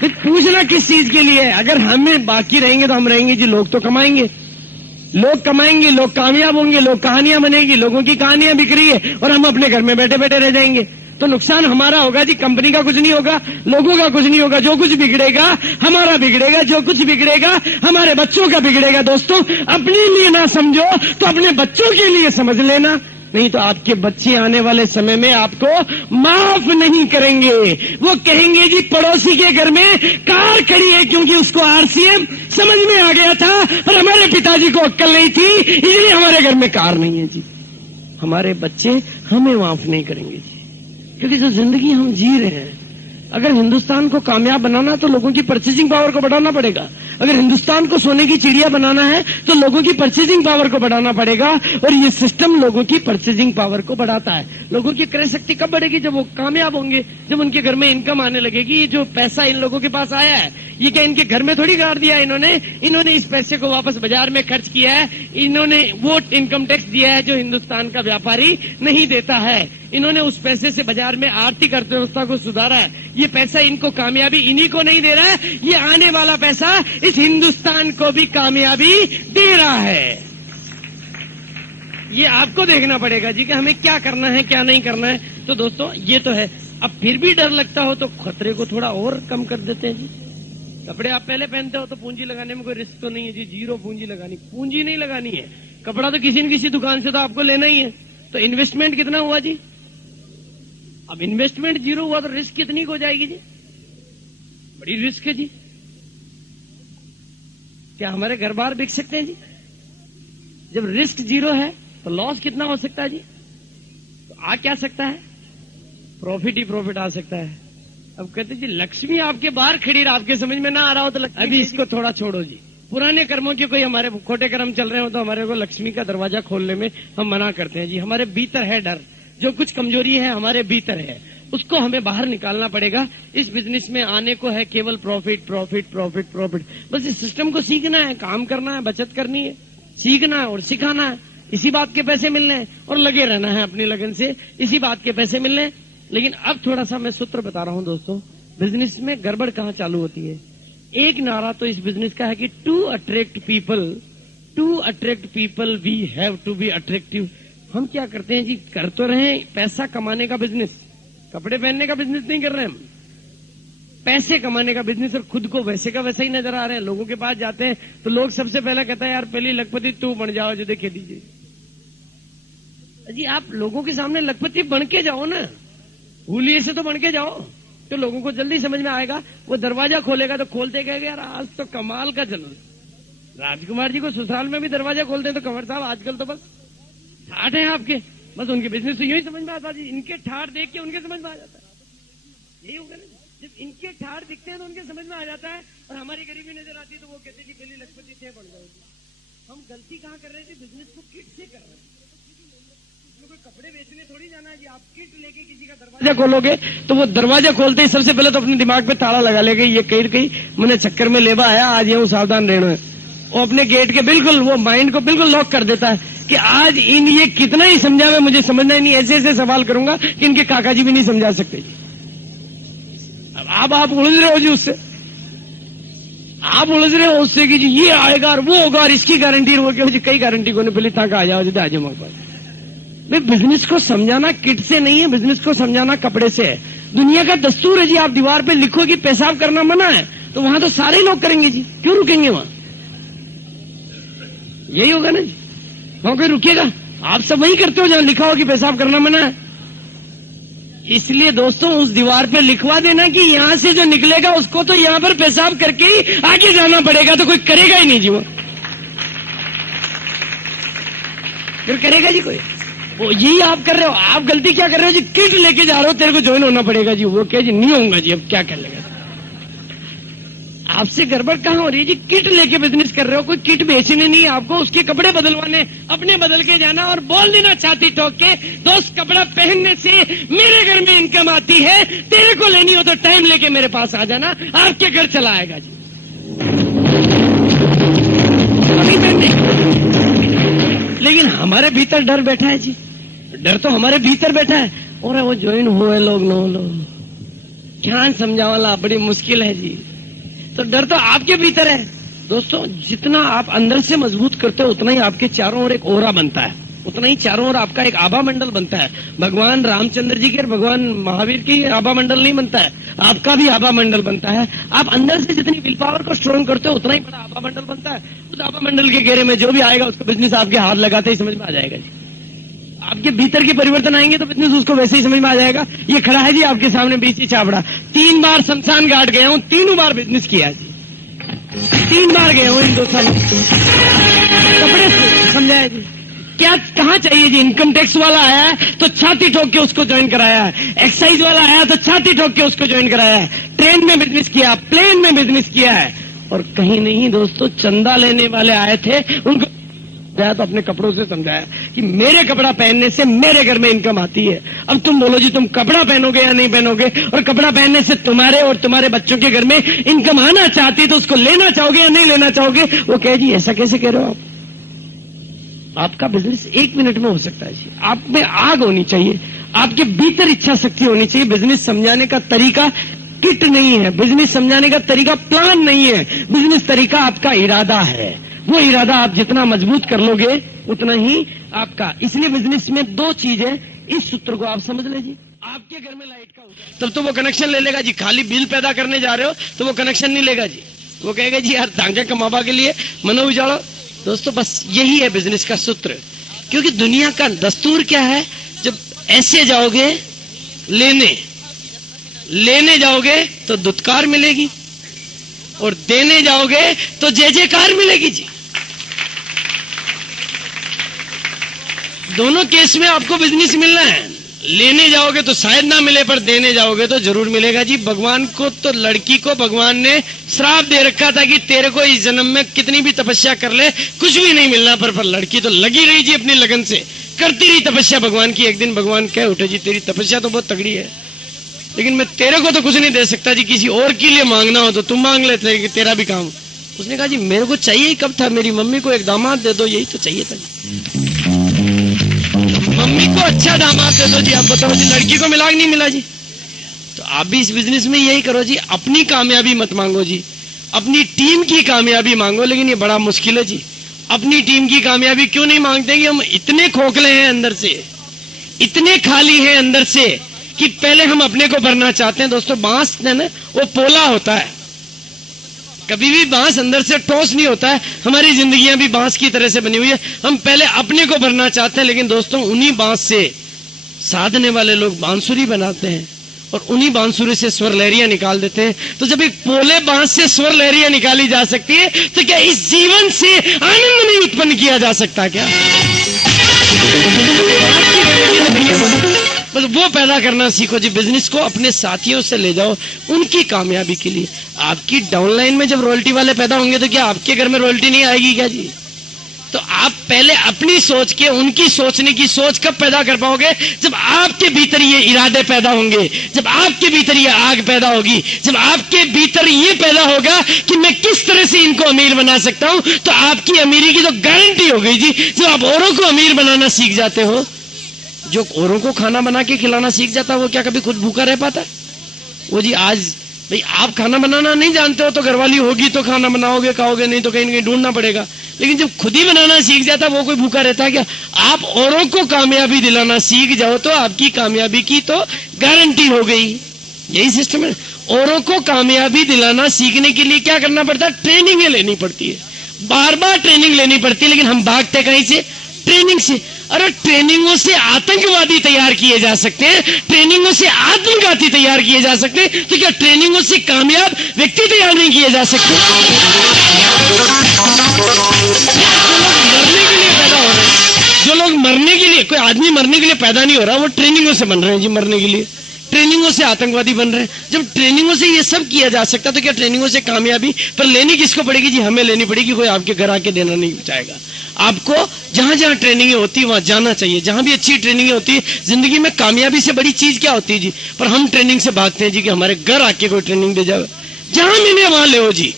तो पूछना किस चीज के लिए? अगर हमें बाकी रहेंगे तो हम रहेंगे जी, लोग तो कमाएंगे, लोग कमाएंगे, लोग कामयाब होंगे, लोग कहानियां बनेगी, लोगों की कहानियां बिक रही है और हम अपने घर में बैठे बैठे रह जाएंगे। तो नुकसान हमारा होगा जी, कंपनी का कुछ नहीं होगा, लोगों का कुछ नहीं होगा। जो कुछ बिगड़ेगा हमारा बिगड़ेगा, जो कुछ बिगड़ेगा हमारे बच्चों का बिगड़ेगा। दोस्तों अपने लिए ना समझो तो अपने बच्चों के लिए समझ लेना। नहीं तो आपके बच्चे आने वाले समय में आपको माफ नहीं करेंगे। वो कहेंगे जी पड़ोसी के घर में कार खड़ी है क्योंकि उसको आरसीएम समझ में आ गया था, पर हमारे पिताजी को अक्ल नहीं थी इसलिए हमारे घर में कार नहीं है जी। हमारे बच्चे हमें माफ नहीं करेंगे जी, क्योंकि जो जिंदगी हम जी रहे हैं, अगर हिंदुस्तान को कामयाब बनाना तो लोगों की परचेजिंग पावर को बढ़ाना पड़ेगा। अगर हिंदुस्तान को सोने की चिड़िया बनाना है तो लोगों की परचेजिंग पावर को बढ़ाना पड़ेगा, और ये सिस्टम लोगों की परचेजिंग पावर को बढ़ाता है। लोगों की क्रय शक्ति कब बढ़ेगी? जब वो कामयाब होंगे, जब उनके घर में इनकम आने लगेगी। ये जो पैसा इन लोगों के पास आया है, ये क्या इनके घर में थोड़ी गाड़ दिया इन्होंने इस पैसे को वापस बाजार में खर्च किया है। इन्होंने वो इनकम टैक्स दिया है जो हिंदुस्तान का व्यापारी नहीं देता है। इन्होंने उस पैसे से बाजार में आर्थिक अर्थव्यवस्था को सुधारा है। ये पैसा इनको कामयाबी इन्हीं को नहीं दे रहा है, ये आने वाला पैसा इस हिंदुस्तान को भी कामयाबी दे रहा है। ये आपको देखना पड़ेगा जी कि हमें क्या करना है क्या नहीं करना है। तो दोस्तों ये तो है। अब फिर भी डर लगता हो तो खतरे को थोड़ा और कम कर देते हैं जी। कपड़े आप पहले पहनते हो तो पूंजी लगाने में कोई रिस्क तो नहीं है जी, जीरो पूंजी लगानी, पूंजी नहीं लगानी है। कपड़ा तो किसी न किसी दुकान से तो आपको लेना ही है, तो इन्वेस्टमेंट कितना हुआ जी? अब इन्वेस्टमेंट जीरो हुआ तो रिस्क कितनी हो जाएगी जी? बड़ी रिस्क है जी। क्या हमारे घर बार बिक सकते हैं जी? जब रिस्क जीरो है तो लॉस कितना हो सकता है जी? तो आ क्या सकता है? प्रॉफिट ही प्रॉफिट आ सकता है। अब कहते जी लक्ष्मी आपके बाहर खड़ी रहा, आपके समझ में ना आ रहा हो तो अभी इसको थोड़ा छोड़ो जी। पुराने कर्मों के कोई हमारे खोटे कर्म चल रहे हो तो हमारे को लक्ष्मी का दरवाजा खोलने में हम मना करते हैं जी। हमारे भीतर है डर, जो कुछ कमजोरी है हमारे भीतर है, उसको हमें बाहर निकालना पड़ेगा। इस बिजनेस में आने को है केवल प्रॉफिट प्रॉफिट प्रॉफिट प्रॉफिट। बस इस सिस्टम को सीखना है, काम करना है, बचत करनी है, सीखना है और सिखाना है। इसी बात के पैसे मिलने हैं और लगे रहना है अपनी लगन से, इसी बात के पैसे मिलने हैं। लेकिन अब थोड़ा सा मैं सूत्र बता रहा हूं दोस्तों, बिजनेस में गड़बड़ कहां चालू होती है। एक नारा तो इस बिजनेस का है कि to attract people we have to be attractive. हम क्या करते हैं जी, कर तो रहे हैं पैसा कमाने का बिजनेस, कपड़े पहनने का बिजनेस नहीं कर रहे हम, पैसे कमाने का बिजनेस, और खुद को वैसे का वैसा ही नजर आ रहे हैं। लोगों के पास जाते हैं तो लोग सबसे पहले कहता है यार पहली लखपति तू बन जाओ जो देखे दीजिए। जी आप लोगों के सामने लखपति बन के जाओ ना, भूलिए से तो बन के जाओ, तो लोगों को जल्दी समझ में आएगा। वो दरवाजा खोलेगा तो खोलते कहेगा यार आज तो कमाल का चल। राजकुमार जी को ससुराल में भी दरवाजा खोलते हैं तो कंवर साहब आजकल तो बस ठाठ है आपके, बस उनके बिजनेस से यूं ही समझ में आता जी। इनके ठाठ देख के उनके समझ में आ जाता है। यही होगा ना, जब इनके ठाठ दिखते हैं तो उनके समझ में आ जाता है, और हमारी गरीबी नजर आती है तो वो कहते जी पहले लखपति थे बन जाओ। हम गलती कहाँ कर रहे थे, बिजनेस को किट से कर रहे हैं। कोई कपड़े बेचने थोड़ी जाना है जी। आप किट लेके किसी का दरवाजा खोलोगे तो वो दरवाजा खोलते ही सबसे पहले तो अपने दिमाग पे ताला लगा लेगा, ये कहीं मैंने चक्कर में लेबा आया, आज ये सावधान रहना है। वो अपने गेट के बिल्कुल वो माइंड को बिल्कुल लॉक कर देता है कि आज इन ये कितना ही समझावे मुझे समझना ही नहीं, ऐसे ऐसे सवाल करूंगा कि इनके काका जी भी नहीं समझा सकते जी। अब आप उलझ रहे हो जी उससे, आप उलझ रहे हो उससे कि जी ये आएगा और वो होगा और इसकी गारंटी वो क्या जी, कई गारंटी को नहीं पहले तक आ जाओ जी आ जाओ। भाई बिजनेस को समझाना किट से नहीं है, बिजनेस को समझाना कपड़े से है। दुनिया का दस्तूर है जी, आप दीवार पे लिखो कि पेशाब करना मना है तो वहां तो सारे लोग करेंगे जी, क्यों रुकेंगे वहां? यही होगा ना जी, वहां कोई रुकेगा? आप सब वही करते हो जहां लिखा हो कि पेशाब करना मना है। इसलिए दोस्तों उस दीवार पे लिखवा देना कि यहां से जो निकलेगा उसको तो यहां पर पेशाब करके ही आगे जाना पड़ेगा, तो कोई करेगा ही नहीं जी, वो फिर करेगा जी कोई? वो यही आप कर रहे हो। आप गलती क्या कर रहे हो जी, किट लेके जा रहे हो, तेरे को ज्वाइन होना पड़ेगा जी। वो क्या जी, नहीं होगा जी, अब क्या कर लेगा। आपसे गड़बड़ कहां हो रही है जी, किट लेके बिजनेस कर रहे हो। कोई किट बेचने नहीं है आपको, उसके कपड़े बदलवाने, अपने बदल के जाना और बोल देना छाती ठोक के दोस्त कपड़ा पहनने से मेरे घर में इनकम आती है, तेरे को लेनी हो तो टाइम लेके मेरे पास आ जाना, आपके घर चला आएगा जी। लेकिन हमारे भीतर डर बैठा है जी, डर तो हमारे भीतर बैठा है। और वो ज्वाइन हुए लोग नो लोग क्या समझावाला बड़ी मुश्किल है जी। तो डर तो आपके भीतर है दोस्तों। जितना आप अंदर से मजबूत करते हो उतना ही आपके चारों ओर एक ओरा बनता है, उतना ही चारों ओर आपका एक आभा मंडल बनता है। भगवान रामचंद्र जी के और भगवान महावीर की आभा मंडल नहीं बनता है, आपका भी आभा मंडल बनता है। आप अंदर से जितनी विल पावर को स्ट्रॉन्ग करते हो उतना ही बड़ा आभा मंडल बनता है। उस आभा मंडल के घेरे में जो भी आएगा उसको बिजनेस आपके हाथ लगाते ही समझ में आ जाएगा जी। आपके भीतर के परिवर्तन आएंगे तो बिजनेस उसको वैसे ही समझ में आ जाएगा। ये खड़ा है जी आपके सामने बीची चावड़ा, 3 बार शमशान घाट गया हूं, 3 बार बिजनेस किया जी, 3 बार गया हूं इन 2 सालों। कपड़े समझाया जी, क्या कहाँ चाहिए जी? इनकम टैक्स वाला आया है तो छाती ठोक के उसको ज्वाइन कराया है, एक्साइज वाला आया तो छाती ठोक के उसको ज्वाइन कराया है, ट्रेन में बिजनेस किया, प्लेन में बिजनेस किया है। और कहीं नहीं दोस्तों, चंदा लेने वाले आए थे, उनको तो अपने कपड़ों से समझाया कि मेरे कपड़ा पहनने से मेरे घर में इनकम आती है। अब तुम बोलो जी, तुम कपड़ा पहनोगे या नहीं पहनोगे? और कपड़ा पहनने से तुम्हारे और तुम्हारे बच्चों के घर में इनकम आना चाहती है तो उसको लेना चाहोगे या नहीं लेना चाहोगे? वो कहे जी ऐसा कैसे कह रहे हो आप? आपका बिजनेस 1 मिनट में हो सकता है जी। आप में आग होनी चाहिए, आपके भीतर इच्छा शक्ति होनी चाहिए। बिजनेस समझाने का तरीका किट नहीं है, बिजनेस समझाने का तरीका प्लान नहीं है, बिजनेस तरीका आपका इरादा है। वो इरादा आप जितना मजबूत कर लोगे उतना ही आपका। इसलिए बिजनेस में 2 चीज है, इस सूत्र को आप समझ लीजिए। आपके घर में लाइट का तब तो वो कनेक्शन ले लेगा जी। खाली बिल पैदा करने जा रहे हो तो वो कनेक्शन नहीं लेगा जी। वो कहेगा जी यार तांगे कमावा के लिए मनो उजाड़ो। दोस्तों बस यही है बिजनेस का सूत्र। क्योंकि दुनिया का दस्तूर क्या है, जब ऐसे जाओगे लेने जाओगे तो दुत्कार मिलेगी और देने जाओगे तो जय जयकार मिलेगी जी। दोनों केस में आपको बिजनेस मिलना है। लेने जाओगे तो शायद ना मिले, पर देने जाओगे तो जरूर मिलेगा जी। भगवान को तो, लड़की को भगवान ने श्राप दे रखा था कि तेरे को इस जन्म में कितनी भी तपस्या कर ले कुछ भी नहीं मिलना, पर लड़की तो लगी रही जी अपनी लगन से, करती रही तपस्या भगवान की। एक दिन भगवान कह उठे जी तेरी तपस्या तो बहुत तगड़ी है, लेकिन मैं तेरे को तो कुछ नहीं दे सकता जी, किसी और के लिए मांगना हो तो तुम मांग ले, तेरा भी काम। उसने कहा जी मेरे को चाहिए ही कब था, मेरी मम्मी को एक दामाद दे दो, यही तो चाहिए था जी। मम्मी को अच्छा दामाद दे दो जी। आप बताओ जी लड़की को मिला कि नहीं मिला जी? तो आप भी इस बिजनेस में यही करो जी, अपनी कामयाबी मत मांगो जी, अपनी टीम की कामयाबी मांगो। लेकिन ये बड़ा मुश्किल है जी। अपनी टीम की कामयाबी क्यों नहीं मांगते कि हम इतने खोखले हैं अंदर से, इतने खाली हैं अंदर से कि पहले हम अपने को भरना चाहते हैं। दोस्तों बांस है ना, वो पोला होता है, कभी भी बांस अंदर से ठोस नहीं होता है। हमारी जिंदगियां भी बांस की तरह से बनी हुई है। हम पहले अपने को भरना चाहते हैं, लेकिन दोस्तों उन्हीं बांस से साधने वाले लोग बांसुरी बनाते हैं और उन्हीं बांसुरी से स्वर लहरियां निकाल देते हैं। तो जब एक पोले बांस से स्वर लहरियां निकाली जा सकती है तो क्या इस जीवन से आनंद नहीं उत्पन्न किया जा सकता क्या? बस वो पैदा करना सीखो जी। बिजनेस को अपने साथियों से ले जाओ उनकी कामयाबी के लिए। आपकी डाउनलाइन में जब रॉयल्टी वाले पैदा होंगे तो क्या आपके घर में रॉयल्टी नहीं आएगी क्या जी? तो आप पहले अपनी सोच के, उनकी सोचने की सोच कब पैदा कर पाओगे? जब आपके भीतर ये इरादे पैदा होंगे, जब आपके भीतर ये आग पैदा होगी, जब आपके भीतर ये पैदा होगा कि मैं किस तरह से इनको अमीर बना सकता हूं, तो आपकी अमीरी की तो गारंटी हो गई जी। जब आप औरों को अमीर बनाना सीख जाते हो, जो औरों को खाना बना के खिलाना सीख जाता है वो क्या कभी खुद भूखा रह पाता? वो जी आज भाई आप खाना बनाना नहीं जानते हो तो घरवाली होगी तो खाना बनाओगे, खाओगे, नहीं तो कहीं ना कहीं ढूंढना पड़ेगा। लेकिन जब खुद ही बनाना सीख जाता है वो कोई भूखा रहता है क्या? आप औरों को कामयाबी दिलाना सीख जाओ तो आपकी कामयाबी की तो गारंटी हो गई। यही सिस्टम है। औरों को कामयाबी दिलाना सीखने के लिए क्या करना पड़ता है? ट्रेनिंग लेनी पड़ती है, बार बार ट्रेनिंग लेनी पड़ती है। लेकिन हम भागते कहीं से? ट्रेनिंग से। अरे ट्रेनिंगों से आतंकवादी तैयार किए जा सकते हैं, ट्रेनिंगों से आत्मघाती तैयार किए जा सकते हैं, तो क्या ट्रेनिंगों से कामयाब व्यक्ति तैयार नहीं किए जा सकते? मरने के लिए पैदा हो रहे हैं जो लोग, मरने के लिए, कोई आदमी मरने के लिए पैदा नहीं हो रहा, वो ट्रेनिंगों से बन रहे हैं जी। मरने के लिए ट्रेनिंगों से आतंकवादी बन रहे हैं। जब ट्रेनिंगों से ये सब किया जा सकता तो क्या ट्रेनिंगों से कामयाबी पर लेनी किसको पड़ेगी जी? हमें लेनी पड़ेगी। कोई आपके घर आके देना नहीं चाहेगा। आपको जहां जहां ट्रेनिंग होती है वहां जाना चाहिए, जहां भी अच्छी ट्रेनिंग होती है। जिंदगी में कामयाबी से बड़ी चीज क्या होती है जी? पर हम ट्रेनिंग से भागते हैं जी कि हमारे घर आके कोई ट्रेनिंग दे जाए। जहां मिले वहां ले जी।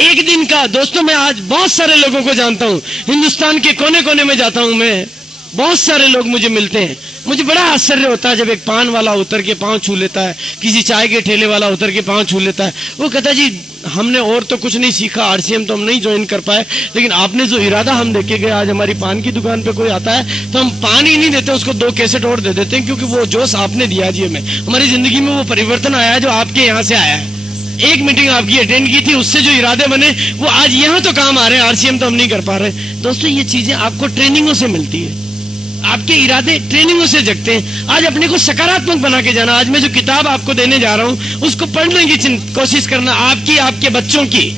एक दिन का दोस्तों, मैं आज बहुत सारे लोगों को जानता हूं, हिंदुस्तान के कोने कोने में जाता हूं मैं, बहुत सारे लोग मुझे मिलते हैं। मुझे बड़ा आश्चर्य होता है जब एक पान वाला उतर के पांव छू लेता है, किसी चाय के ठेले वाला उतर के पांव छू लेता है। वो कहता है जी हमने और तो कुछ नहीं सीखा, आरसीएम तो हम नहीं ज्वाइन कर पाए, लेकिन आपने जो इरादा हम देखे गए, आज हमारी पान की दुकान पे कोई आता है तो हम पान ही नहीं देते, उसको 2 कैसेट और दे देते हैं, क्योंकि वो जोश आपने दिया जी हमें। हमारी जिंदगी में वो परिवर्तन आया है जो आपके यहाँ से आया है। एक मीटिंग आपकी अटेंड की थी, उससे जो इरादे बने वो आज यहाँ तो काम आ रहे हैं, आरसीएम तो हम नहीं कर पा रहे। दोस्तों ये चीजें आपको ट्रेनिंगों से मिलती है। आपके इरादे ट्रेनिंगों से जगते हैं। आज अपने को सकारात्मक बना के जाना। आज मैं जो किताब आपको देने जा रहा हूं उसको पढ़ने की कोशिश करना। आपकी, आपके बच्चों की,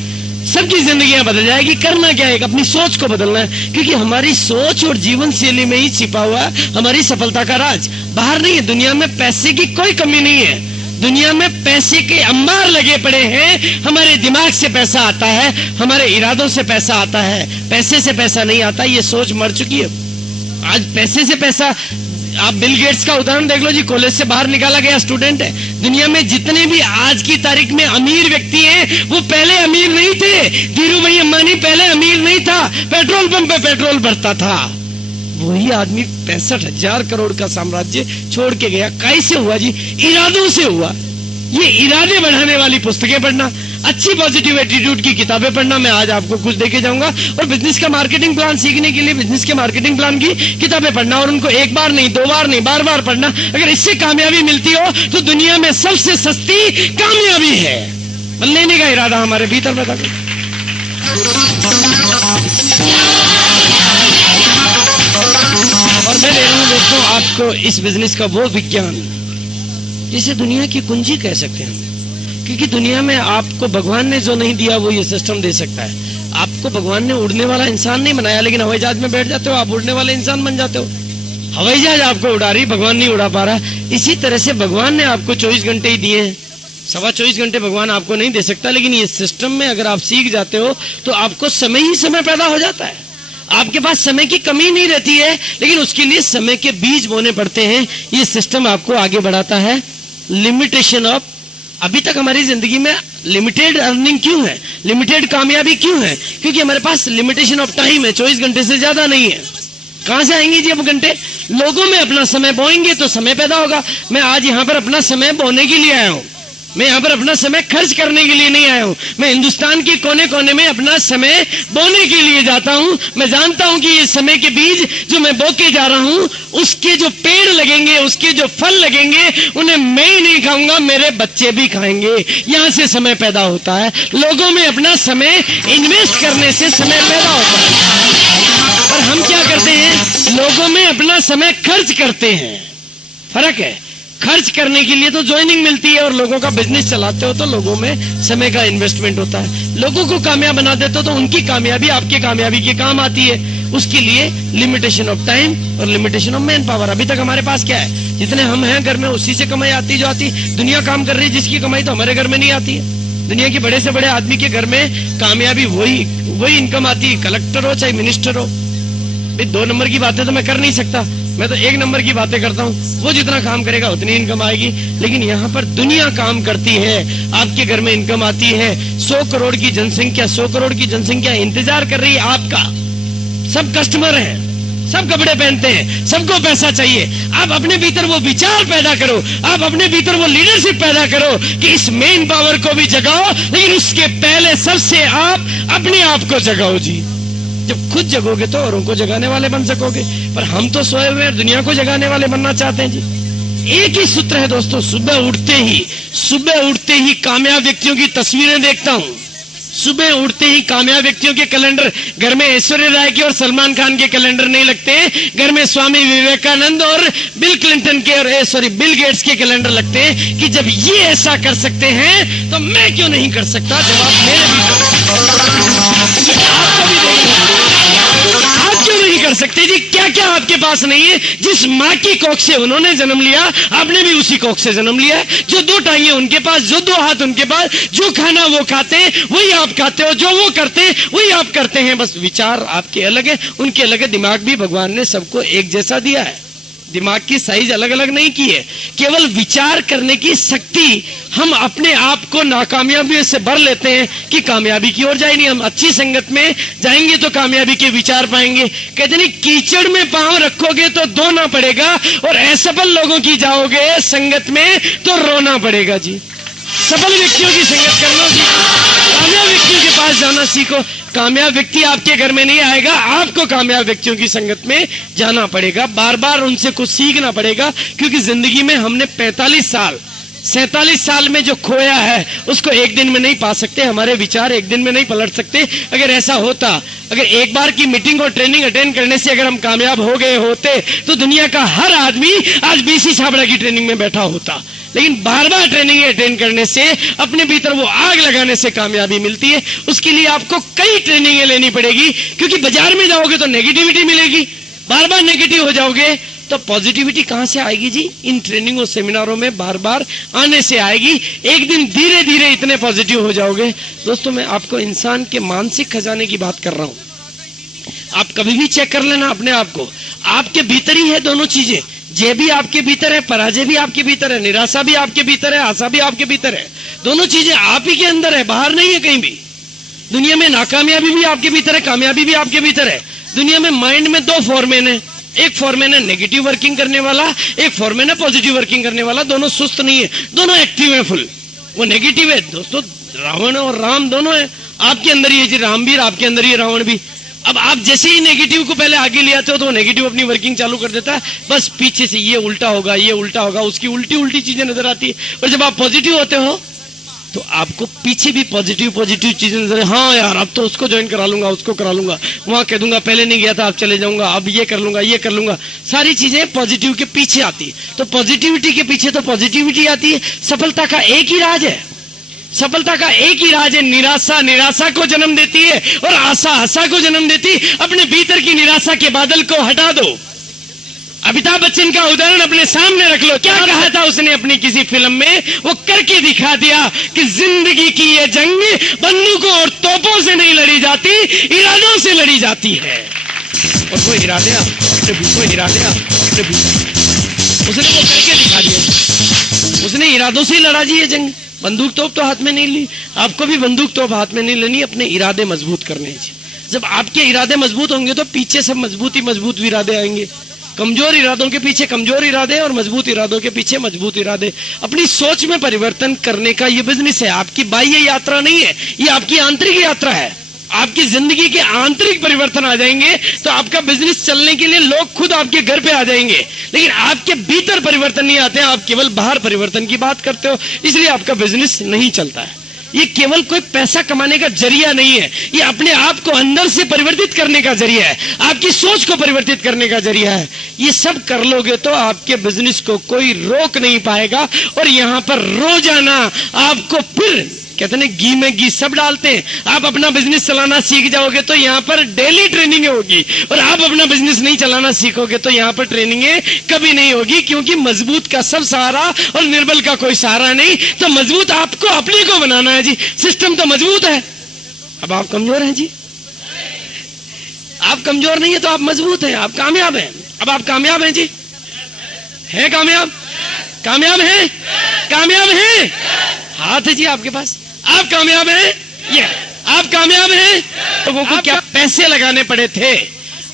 सबकी जिंदगियां बदल जाएगी। करना क्या है, अपनी सोच को बदलना है, क्योंकि हमारी सोच और जीवन शैली में ही छिपा हुआ है हमारी सफलता का राज। बाहर नहीं है। दुनिया में पैसे की कोई कमी नहीं है। दुनिया में पैसे के अंबार लगे पड़े हैं। हमारे दिमाग से पैसा आता है, हमारे इरादों से पैसा आता है, पैसे से पैसा नहीं आता। ये सोच मर चुकी है। आज पैसे से पैसा, आप बिल गेट्स का उदाहरण देख लो जी, कॉलेज से बाहर निकाला गया स्टूडेंट है। दुनिया में जितने भी आज की तारीख में अमीर व्यक्ति हैं वो पहले अमीर नहीं थे। धीरू भाई अंबानी पहले अमीर नहीं था, पेट्रोल पंप पे पेट्रोल भरता था। वही आदमी 65,000 करोड़ का साम्राज्य छोड़ के गया। कैसे हुआ जी? इरादों से हुआ। ये इरादे बढ़ाने वाली पुस्तकें पढ़ना, अच्छी पॉजिटिव एटीट्यूड की किताबें पढ़ना। मैं आज आपको कुछ देके जाऊंगा। और बिजनेस का मार्केटिंग प्लान सीखने के लिए बिजनेस के मार्केटिंग प्लान की किताबें पढ़ना, और उनको एक बार नहीं, 2 बार नहीं, बार पढ़ना। अगर इससे कामयाबी मिलती हो तो दुनिया में सबसे सस्ती कामयाबी है। लेने का इरादा हमारे भीतर पैदा करो। और मैं दे रहा हूं दोस्तों आपको इस बिजनेस का वो विज्ञान जिसे दुनिया की कुंजी कह सकते हैं। क्योंकि दुनिया में आपको भगवान ने जो नहीं दिया वो ये सिस्टम दे सकता है। आपको भगवान ने उड़ने वाला इंसान नहीं बनाया, लेकिन हवाई जहाज में बैठ जाते हो, आप उड़ने वाले इंसान बन जाते हो। हवाई जहाज आपको उड़ा रही, भगवान नहीं उड़ा पा रहा। इसी तरह से भगवान ने आपको 24 घंटे ही दिए हैं। 24.25 घंटे भगवान आपको नहीं दे सकता, लेकिन ये सिस्टम में अगर आप सीख जाते हो तो आपको समय ही समय पैदा हो जाता है। आपके पास समय की कमी नहीं रहती है, लेकिन उसके लिए समय के बीज बोने पड़ते हैं। ये सिस्टम आपको आगे बढ़ाता है। लिमिटेशन ऑफ, अभी तक हमारी जिंदगी में लिमिटेड अर्निंग क्यों है, लिमिटेड कामयाबी क्यों है? क्योंकि हमारे पास लिमिटेशन ऑफ टाइम है। 24 घंटे से ज्यादा नहीं है। कहां से आएंगे जी अब घंटे? लोगों में अपना समय बोएंगे तो समय पैदा होगा। मैं आज यहां पर अपना समय बोने के लिए आया हूं। मैं यहाँ पर अपना समय खर्च करने के लिए नहीं आया हूँ। मैं हिंदुस्तान के कोने कोने में अपना समय बोने के लिए जाता हूँ। मैं जानता हूँ कि ये समय के बीज जो मैं बो के जा रहा हूँ, उसके जो पेड़ लगेंगे, उसके जो फल लगेंगे, उन्हें मैं ही नहीं खाऊंगा, मेरे बच्चे भी खाएंगे। यहाँ से समय पैदा होता है। लोगों में अपना समय इन्वेस्ट करने से समय पैदा होता है। और हम क्या करते हैं? लोगों में अपना समय खर्च करते हैं। फर्क है। खर्च करने के लिए तो ज्वाइनिंग मिलती है, और लोगों का बिजनेस चलाते हो तो लोगों में समय का इन्वेस्टमेंट होता है। लोगों को कामयाब बना देते हो तो उनकी कामयाबी आपके कामयाबी के काम आती है। उसके लिए लिमिटेशन ऑफ टाइम और लिमिटेशन ऑफ मैन पावर। अभी तक हमारे पास क्या है? जितने हम हैं घर में उसी से कमाई आती जो आती। दुनिया काम कर रही है जिसकी कमाई तो हमारे घर में नहीं आती है। दुनिया के बड़े से बड़े आदमी के घर में कामयाबी वही इनकम आती है, कलेक्टर हो चाहे मिनिस्टर हो। 2 नंबर की बातें तो मैं कर नहीं सकता, मैं तो 1 नंबर की बातें करता हूँ। वो जितना काम करेगा उतनी इनकम आएगी। लेकिन यहाँ पर दुनिया काम करती है, आपके घर में इनकम आती है। 100 करोड़ की जनसंख्या इंतजार कर रही है आपका। सब कस्टमर हैं, सब कपड़े पहनते हैं, सबको पैसा चाहिए। आप अपने भीतर वो विचार पैदा करो, आप अपने भीतर वो लीडरशिप पैदा करो कि इस मेन पावर को भी जगाओ, लेकिन उसके पहले सबसे आप अपने आप को जगाओ जी। जब खुद जगोगे तो औरों को जगाने वाले बन सकोगे। पर हम तो सोए हुए दुनिया को जगाने वाले बनना चाहते हैं जी। एक ही सूत्र है दोस्तों, सुबह उठते ही कामयाब व्यक्तियों की तस्वीरें देखता हूं। सुबह उठते ही कामयाब व्यक्तियों के कैलेंडर, घर में ऐश्वर्या राय के और सलमान खान के कैलेंडर नहीं लगते, घर में स्वामी विवेकानंद और बिल क्लिंटन के और बिल गेट्स के कैलेंडर लगते हैं कि जब ये ऐसा कर सकते हैं तो मैं क्यों नहीं कर सकता। जवाब मेरे भी आपको भी आप क्यों नहीं कर सकते जी? क्या क्या आपके पास नहीं है? जिस माँ की कोख से उन्होंने जन्म लिया, आपने भी उसी कोख से जन्म लिया। जो 2 टांगें उनके पास, जो 2 हाथ उनके पास, जो खाना वो खाते हैं वही आप खाते हो, जो वो करते हैं वही आप करते हैं। बस विचार आपके अलग है, उनके अलग है। दिमाग भी भगवान ने सबको एक जैसा दिया है। दिमाग की साइज अलग अलग नहीं की है। केवल विचार करने की शक्ति हम अपने आप को नाकामयाबी से भर लेते हैं कि कामयाबी की ओर जाए नहीं। हम अच्छी संगत में जाएंगे तो कामयाबी के विचार पाएंगे। कहते नहीं, कीचड़ में पांव रखोगे तो धोना पड़ेगा, और असफल लोगों की जाओगे संगत में तो रोना पड़ेगा जी। सफल व्यक्तियों की संगत करना सीखो, कामयाब व्यक्तियों के पास जाना सीखो। कामयाब व्यक्ति आपके घर में नहीं आएगा, आपको कामयाब व्यक्तियों की संगत में जाना पड़ेगा। बार बार उनसे कुछ सीखना पड़ेगा, क्योंकि जिंदगी में हमने 45 साल 47 साल में जो खोया है उसको एक दिन में नहीं पा सकते, हमारे विचार एक दिन में नहीं पलट सकते। अगर ऐसा होता, अगर एक बार की मीटिंग और ट्रेनिंग अटेंड करने से अगर हम कामयाब हो गए होते तो दुनिया का हर आदमी आज बीसी छाबड़ा की ट्रेनिंग में बैठा होता। लेकिन बार बार ट्रेनिंग अटेंड करने से अपने भीतर वो आग लगाने से कामयाबी मिलती है। उसके लिए आपको कई ट्रेनिंगें लेनी पड़ेगी, क्योंकि बाजार में जाओगे तो नेगेटिविटी मिलेगी, बार बार नेगेटिव हो जाओगे तो पॉजिटिविटी कहां से आएगी जी? इन ट्रेनिंगों सेमिनारों में बार बार आने से आएगी। एक दिन धीरे धीरे इतने पॉजिटिव हो जाओगे। दोस्तों, मैं आपको इंसान के मानसिक खजाने की बात कर रहा हूं। आप कभी भी चेक कर लेना अपने आप को, आपके भीतर ही है दोनों चीजें। जय भी आपके भीतर है, पराजय भी आपके भीतर है, निराशा भी आपके भीतर है, आशा भी आपके भीतर है। दोनों चीजें आप ही के अंदर है, बाहर नहीं है कहीं भी। दुनिया में नाकामयाबी भी आपके भीतर है, कामयाबी भी आपके भीतर है। दुनिया में माइंड में दो फॉर्मेन है, एक फॉर्मेन है नेगेटिव वर्किंग करने वाला, एक फॉर्मेन है पॉजिटिव वर्किंग करने वाला। दोनों सुस्त नहीं है, दोनों एक्टिव है फुल। वो नेगेटिव है दोस्तों, रावण और राम दोनों है आपके अंदर ही है जी, राम भी आपके अंदर ही है, रावण भी। अब आप जैसे ही नेगेटिव को पहले आगे ले आते हो तो वो नेगेटिव अपनी वर्किंग चालू कर देता है। बस पीछे से ये उल्टा होगा, ये उल्टा होगा, उसकी उल्टी उल्टी चीजें नजर आती है। और जब आप पॉजिटिव होते हो तो आपको पीछे भी पॉजिटिव पॉजिटिव चीजें नजर, हाँ यार अब तो उसको ज्वाइन करा लूंगा, उसको करा लूंगा, वहां कह दूंगा पहले नहीं गया था अब चले जाऊंगा, अब ये कर लूंगा, ये कर लूंगा। सारी चीजें पॉजिटिव के पीछे आती है। तो पॉजिटिविटी के पीछे तो पॉजिटिविटी आती है। सफलता का एक ही राज है, सफलता का एक ही राज है, निराशा निराशा को जन्म देती है और आशा आशा को जन्म देती है। अपने भीतर की निराशा के बादल को हटा दो। अमिताभ बच्चन का उदाहरण अपने सामने रख लो। क्या कहा था उसने अपनी किसी फिल्म में? वो करके दिखा दिया कि जिंदगी की ये जंग बंदूकों और तोपों से नहीं लड़ी जाती, इरादों से लड़ी जाती है। और वो इरादे उसने वो करके दिखा दिया। उसने इरादों से ही लड़ा जी ये जंग। बंदूक तोप तो हाथ में नहीं ली। आपको भी बंदूक तोप हाथ में नहीं लेनी, अपने इरादे मजबूत करने चाहिए। जब आपके इरादे मजबूत होंगे तो पीछे सब मजबूत ही मजबूत इरादे आएंगे। कमजोर इरादों के पीछे कमजोर इरादे और मजबूत इरादों के पीछे मजबूत इरादे। अपनी सोच में परिवर्तन करने का ये बिजनेस है। आपकी बाह्य यात्रा नहीं है, ये आपकी आंतरिक यात्रा है। आपकी जिंदगी के आंतरिक परिवर्तन आ जाएंगे तो आपका बिजनेस चलने के लिए लोग खुद आपके घर पे आ जाएंगे। लेकिन आपके भीतर परिवर्तन नहीं आते हैं, आप केवल बाहर परिवर्तन की बात करते हो, इसलिए आपका बिजनेस नहीं चलता है। ये केवल कोई पैसा कमाने का जरिया नहीं है, ये अपने आप को अंदर से परिवर्तित करने का जरिया है, आपकी सोच को परिवर्तित करने का जरिया है। ये सब कर लोगे तो आपके बिजनेस को कोई रोक नहीं पाएगा। और यहां पर रोजाना आपको फिर कहते हैं घी में घी सब डालते हैं। आप अपना बिजनेस चलाना सीख जाओगे तो यहाँ पर डेली ट्रेनिंग होगी, और आप अपना बिजनेस नहीं चलाना सीखोगे तो यहाँ पर ट्रेनिंगें कभी नहीं होगी। क्योंकि मजबूत का सब सहारा और निर्बल का कोई सहारा नहीं। तो मजबूत आपको अपने को बनाना है जी। सिस्टम तो मजबूत है, अब आप कमजोर हैं जी। आप कमजोर नहीं है तो आप मजबूत हैं, आप कामयाब हैं। अब आप कामयाब हैं जी, है कामयाब? कामयाब हैं? कामयाब हैं? हाथ है जी आपके पास। आप कामयाब हैं? ये आप कामयाब हैं? तो वो क्या पैसे लगाने पड़े थे,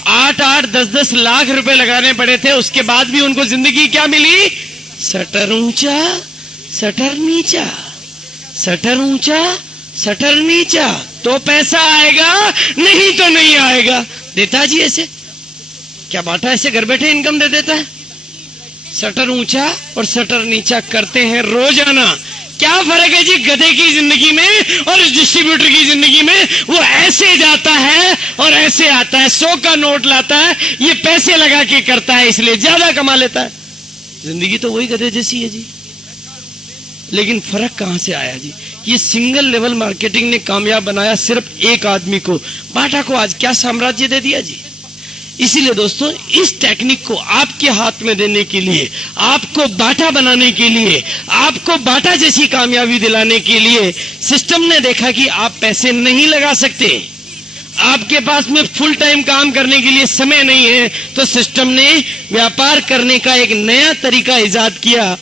8-8, 10-10 लाख रुपए लगाने पड़े थे, उसके बाद भी उनको जिंदगी क्या मिली? सटर ऊंचा सटर नीचा, सटर ऊंचा सटर नीचा। तो पैसा आएगा, नहीं तो नहीं आएगा। देता जी ऐसे क्या बाटा ऐसे घर बैठे इनकम दे देता है? सटर ऊंचा और सटर नीचा करते हैं रोजाना। क्या फर्क है जी गधे की जिंदगी में और डिस्ट्रीब्यूटर की जिंदगी में? वो ऐसे जाता है और ऐसे आता है, 100 का नोट लाता है, ये पैसे लगा के करता है इसलिए ज्यादा कमा लेता है। जिंदगी तो वही गधे जैसी है जी। लेकिन फर्क कहां से आया जी? ये सिंगल लेवल मार्केटिंग ने कामयाब बनाया सिर्फ एक आदमी को। बाटा को आज क्या साम्राज्य दे दिया जी। इसीलिए दोस्तों इस टेक्निक को आपके हाथ में देने के लिए, आपको बाटा बनाने के लिए, आपको बाटा जैसी कामयाबी दिलाने के लिए सिस्टम ने देखा कि आप पैसे नहीं लगा सकते, आपके पास में फुल टाइम काम करने के लिए समय नहीं है, तो सिस्टम ने व्यापार करने का एक नया तरीका इजाद किया।